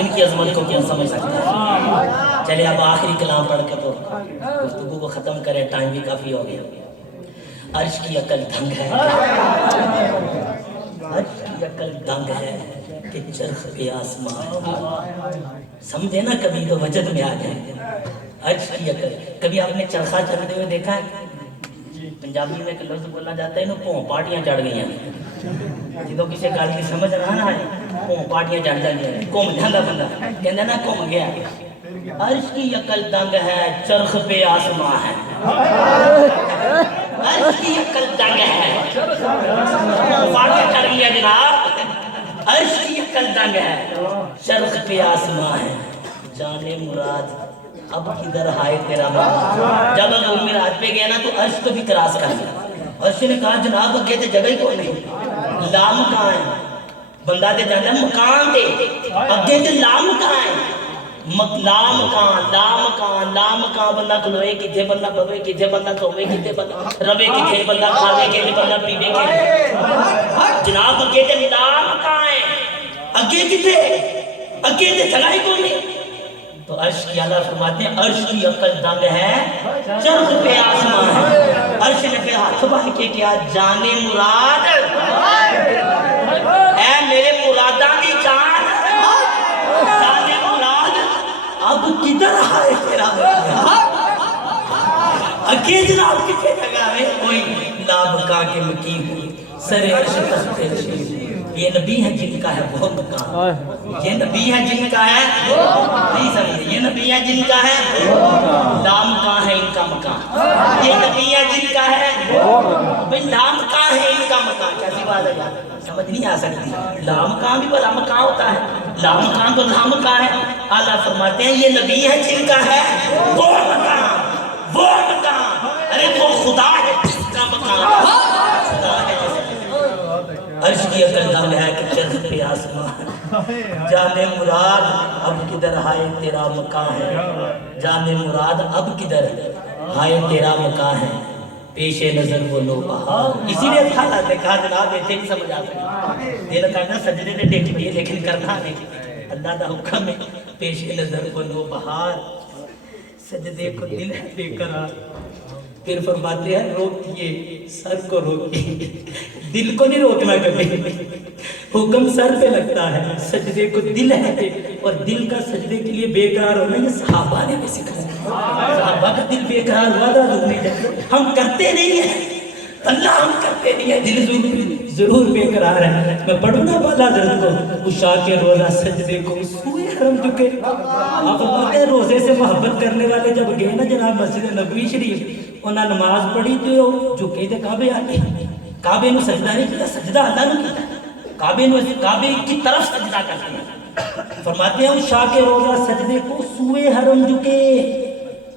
ان کی عظمت کو کیا سمجھ سکتا ہے. چلے اب آخری کلام پڑھ کے تو گفتگو کو ختم کریں, ٹائم بھی کافی ہو گیا. عرش کی عقل دنگ ہے, عرش کی عقل دنگ ہے کہ چرخ پہ آسمان. سمجھے نا کبھی تو وجد میں آ جائے. عرش کی عقل. کبھی آپ نے چرخہ چڑھتے ہوئے دیکھا ہے؟ پنجابی میں ایک لفظ بولا جاتا ہے نا پوں پارٹیاں چڑھ گئی ہیں. جدو کسی گل کی سمجھ نہ آنا پوں پارٹیاں چڑھ جاتی ہیں, گھوم جاتا بندہ کہندا نا گھوم گیا. عرش کی عقل دنگ ہے چرخ پہ آسمان ہے. عرش کی عقل دنگ ہے پارٹیاں چڑھ گئی جناب. عرش کی عقل دنگ ہے چرخ پہ آسمان ہے. جانے مراد اب کدھر ہائے تیرا ماں. جب حضور معراج پہ گیا نا تو عرش کو بھی کراس کر گیا. عرش نے کہا جناب اگے تے جگہ ہی کوئی نہیں, لام کہاں ہے. بندہ تے جاندا مکان تے اگے تے لام کہاں ہے. لام کہاں, لام کہاں, لام کہاں. بندہ کھلوئے کتھے, بندہ بوے کتھے, بندہ سوے کتھے, بندہ روے کتھے, بندہ کھاوے کتھے, بندہ پیوے کتھے. جناب اگے تے لام کہاں ہے, اگے کتھے, اگے تے جگہ ہی کوئی نہیں. تو عرش کی اعلیٰ فرماتے ہیں عرش کی عقل دنگ ہے چرخ پہ آسمان ہے. عرش نے پہ ہاتھ بن کے کیا جانے مراد اے میرے مرادہ کی جان, جانے مراد اب کدھر آئے تیرا اگے جناب کتنے جگہ ہے کوئی لابکا کے مقیم ہوئی سر عرش تخت رشید. یہ نبی ہے جن کا ہے وہ مقام, یہ نبی ہے جن کا ہے نہیں سمجھے, یہ نبی ہے جن کا ہے لام کہاں ہے ان کا مکان. یہ نبی ہے جن کا ہے بھئی لام کہاں ہے ان کا مکان. کیسی بات ہے سمجھ نہیں آ سکتی. لام کہاں بھی بلا مکان ہوتا ہے, لام کہاں تو لام کہاں ہے. اعلیٰ فرماتے ہیں یہ نبی ہے جن کا ہے وہ مکان, وہ مکان. ارے وہ خدا ہے جس کا مکان خدا ہے. عرش کی عقل دنگ ہے کہ چرخ پہ آسمان، جانے مراد اب کدھر ہائے تیرا مکان ہے، جانے مراد اب کدھر ہائے تیرا مکان ہے، پیش نظر وہ نو بہار. اسی لیے خالہ نے کہا جناب ایسے نہیں سمجھ آ سکتی، دل کرنا سجدے نے ٹیک لیے لیکن کرنا نہیں، اللہ کا حکم ہے. پیش نظر وہ نو بہار، سجدے کو دل ہے بے قرار. پھر فرماتے ہیں روکیے سر کو روکیے، دل کو نہیں روکنا کبھی، حکم سر پہ لگتا ہے، سجدے کو دل ہے اور دل کا سجدے کے لیے بے قرار ہونا یہ صحابہ نے بھی سکھایا. صحابہ کا دل بے قرار ہوا تھا روکنے جاتے، ہم کرتے نہیں ہیں اللہ، ہم کرتے نہیں ہیں، دل ضرور بے قرار ہے. میں پڑھوں نا بالا حضرت کو، اشا کے روزہ سجدے کو سوئے حرم چکے. آپ بولتے ہیں روزے سے محبت کرنے والے جب گئے نا جناب مسجد نبوی شریف، انہاں نماز پڑھی تو جھکے تھے کعبے آگے، کعبے نو سجدہ نہیں کیا، سجدہ اللہ نے کیا، کعبے کی طرف سجدہ کرتے ہیں. فرماتے ہیں اشا کے روزہ سجدے کو سوئے حرم جھکے.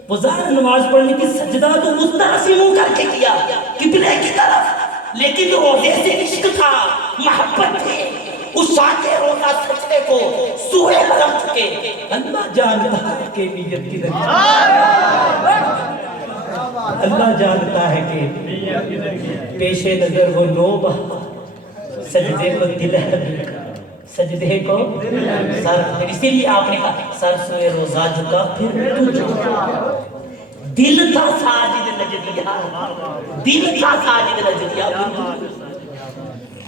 وہ ظاہر نماز پڑھنے کی سجدہ تو اس طرح سے منہ کر کے کیا قبلے کی طرف، لیکن روزے سے عشق تھا، محبت تھی. اس ساتھ روزہ سجدے کو سوئے حرم چکے. اللہ جانتا ہے کہ نیت کی نہیں، اللہ جانتا ہے کہ پیش نظر وہ نو بہار، سجدے کو دل ہے، سجدے کو سر. اسی لیے آپ نے کہا سر سوئے روزہ جھکا پھر تو جھکا. دل تھا ساجد نجدیا، دل تھا ساجد نجدیا،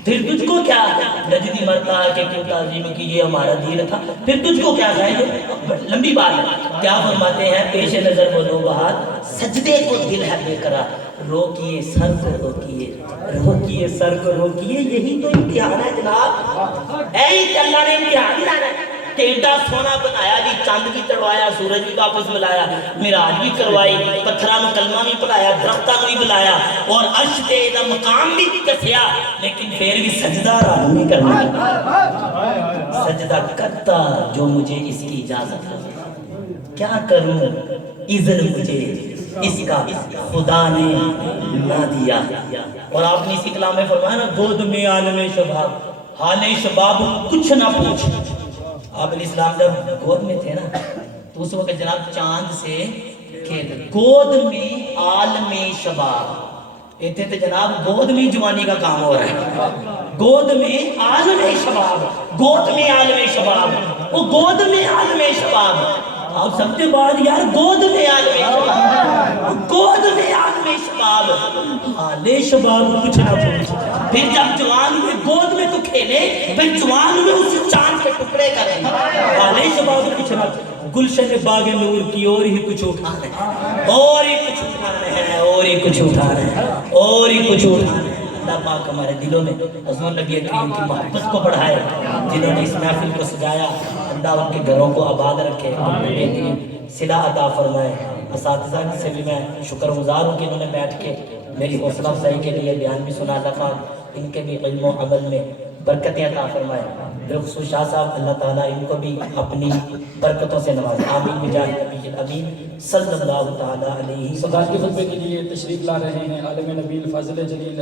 پھر تجھ کو کیا نجدی مرتا کہ کیوں تعظیم کی، یہ ہمارا دین تھا، پھر تجھ کو کیا ہے. یہ لمبی بات ہے. کیا فرماتے ہیں پیش نظر وہ نو بہار، سجدے کو دل ہے بے قرار. روکیے سر کو روکیے، روکیے سر کو روکیے. یہی تو امتحان ہے جناب، اے کہ اللہ نے امتحان لانا ہے. ٹیڈا سونا بنایا جی، چاند بھی چڑھوایا، سورج بھی واپس ملایا، معراج بھی کروائی، پتھراں نو کلمہ بھی پڑھایا، درختاں نو بھی بلایا اور عرش تے دا مقام بھی دسیا، لیکن پھر بھی سجدہ رب نہیں کرنا. سجدہ کرتا جو مجھے اس کی اجازت ہے، کیا کروں اذن مجھے اس کا خدا نے نہ دیا. اور آپ نے اسی کلام میں فرمایا نا، گود میں عالم شباب حال شباب کچھ نہ پوچھ. آپ علیہ السلام جب گود میں تھے نا تو اس وقت جناب چاند سے کھیل، گود میں عالم شباب، ایتھے تے جناب گود میں جوانی کا کام ہو رہا ہے. گود میں عالم شباب، گود میں عالم شباب، وہ گود میں عالم شباب. آپ سب کے بعد یار گود میں عالم شباب، گود میں عالم شباب، حال شباب کچھ نہ پوچھ. پھر جب جوان ہوئے گود میں تو کھیلے، پھر جوان ہوئے اسی چاند کے ٹکڑے کریں. حال شباب کچھ نہ پوچھ. گلشن باغ نور کی اور ہی کچھ اٹھانا ہے، اور ہی کچھ اٹھانا ہے، اور ہی کچھ اٹھانا ہے، اور ہی کچھ اٹھانا ہے. اللہ پاک ہمارے دلوں میں حضور نبی کریم کی محبت کو بڑھائے. جنہوں نے اس محفل کو سجایا اللہ ان کے گھروں کو آباد رکھے، بہترین صلہ عطا فرمائے. اساتذہ سے بھی میں شکر گزار ہوں کہ انہوں نے بیٹھ کے میری حوصلہ افزائی کے لیے بیان بھی سنا. اللہ پاک ان کے بھی علم و عمل میں برکتیں عطا فرمائے. بالخصوص شاہ صاحب اللہ تعالیٰ ان کو بھی اپنی برکتوں سے نوازے. آمین بجاہ نبی الامین صلی اللہ تعالیٰ علیہ وسلم. صداقت کے خطبے کے لیے تشریف لا رہے ہیں عالم نبی فاضل جلیل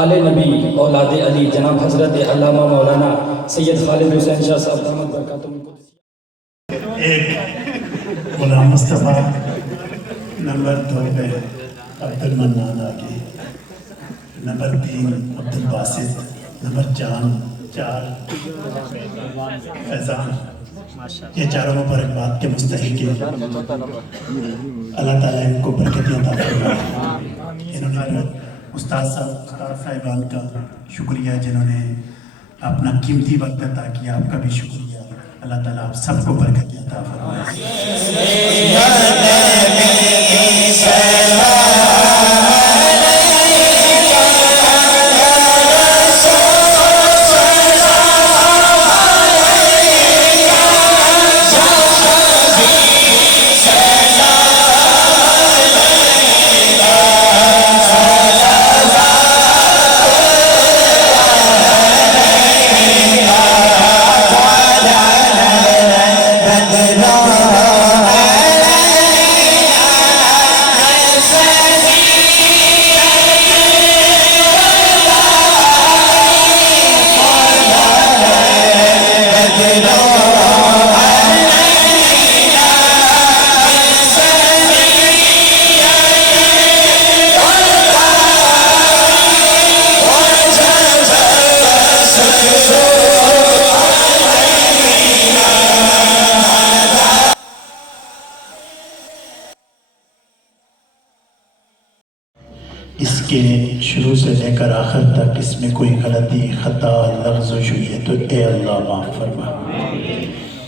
آل نبی اولاد علی جناب حضرت علامہ مولانا سید خالد حسین شاہ صاحب دامت برکاتہم. ایک غلام مصطفیٰ، نمبر 2 پہ عبد المنان آگے، نمبر 3 عبد الباسط، نمبر 4 فیضان. یہ چاروں مبارکباد کے مستحق ہیں. اللہ تعالیٰ ان کو برکتیں عطا فرمائے. انہوں نے استاد صاحبان کا شکریہ جنہوں نے اپنا قیمتی وقت عطا کیا. آپ کا بھی شکریہ. اللہ تعالیٰ آپ سب کو برکتیں عطا فرمائے. بدلا اس کے شروع سے لے کر آخر تک اس میں کوئی غلطی خطا لفظ ہوئی ہے تو اے اللہ معاف فرما۔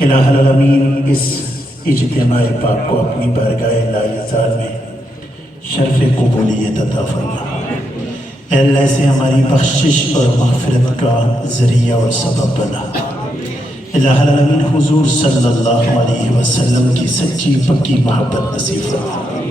الہ العالمین اس اجتماع پاک کو اپنی بارگاہ لاعزال میں شرف قبولیت عطا فرما۔ اے اللہ سے ہماری بخشش اور مغفرت کا ذریعہ اور سبب بنا۔ الہ العالمین حضور صلی اللہ علیہ وسلم کی سچی پکی محبت نصیب فرما۔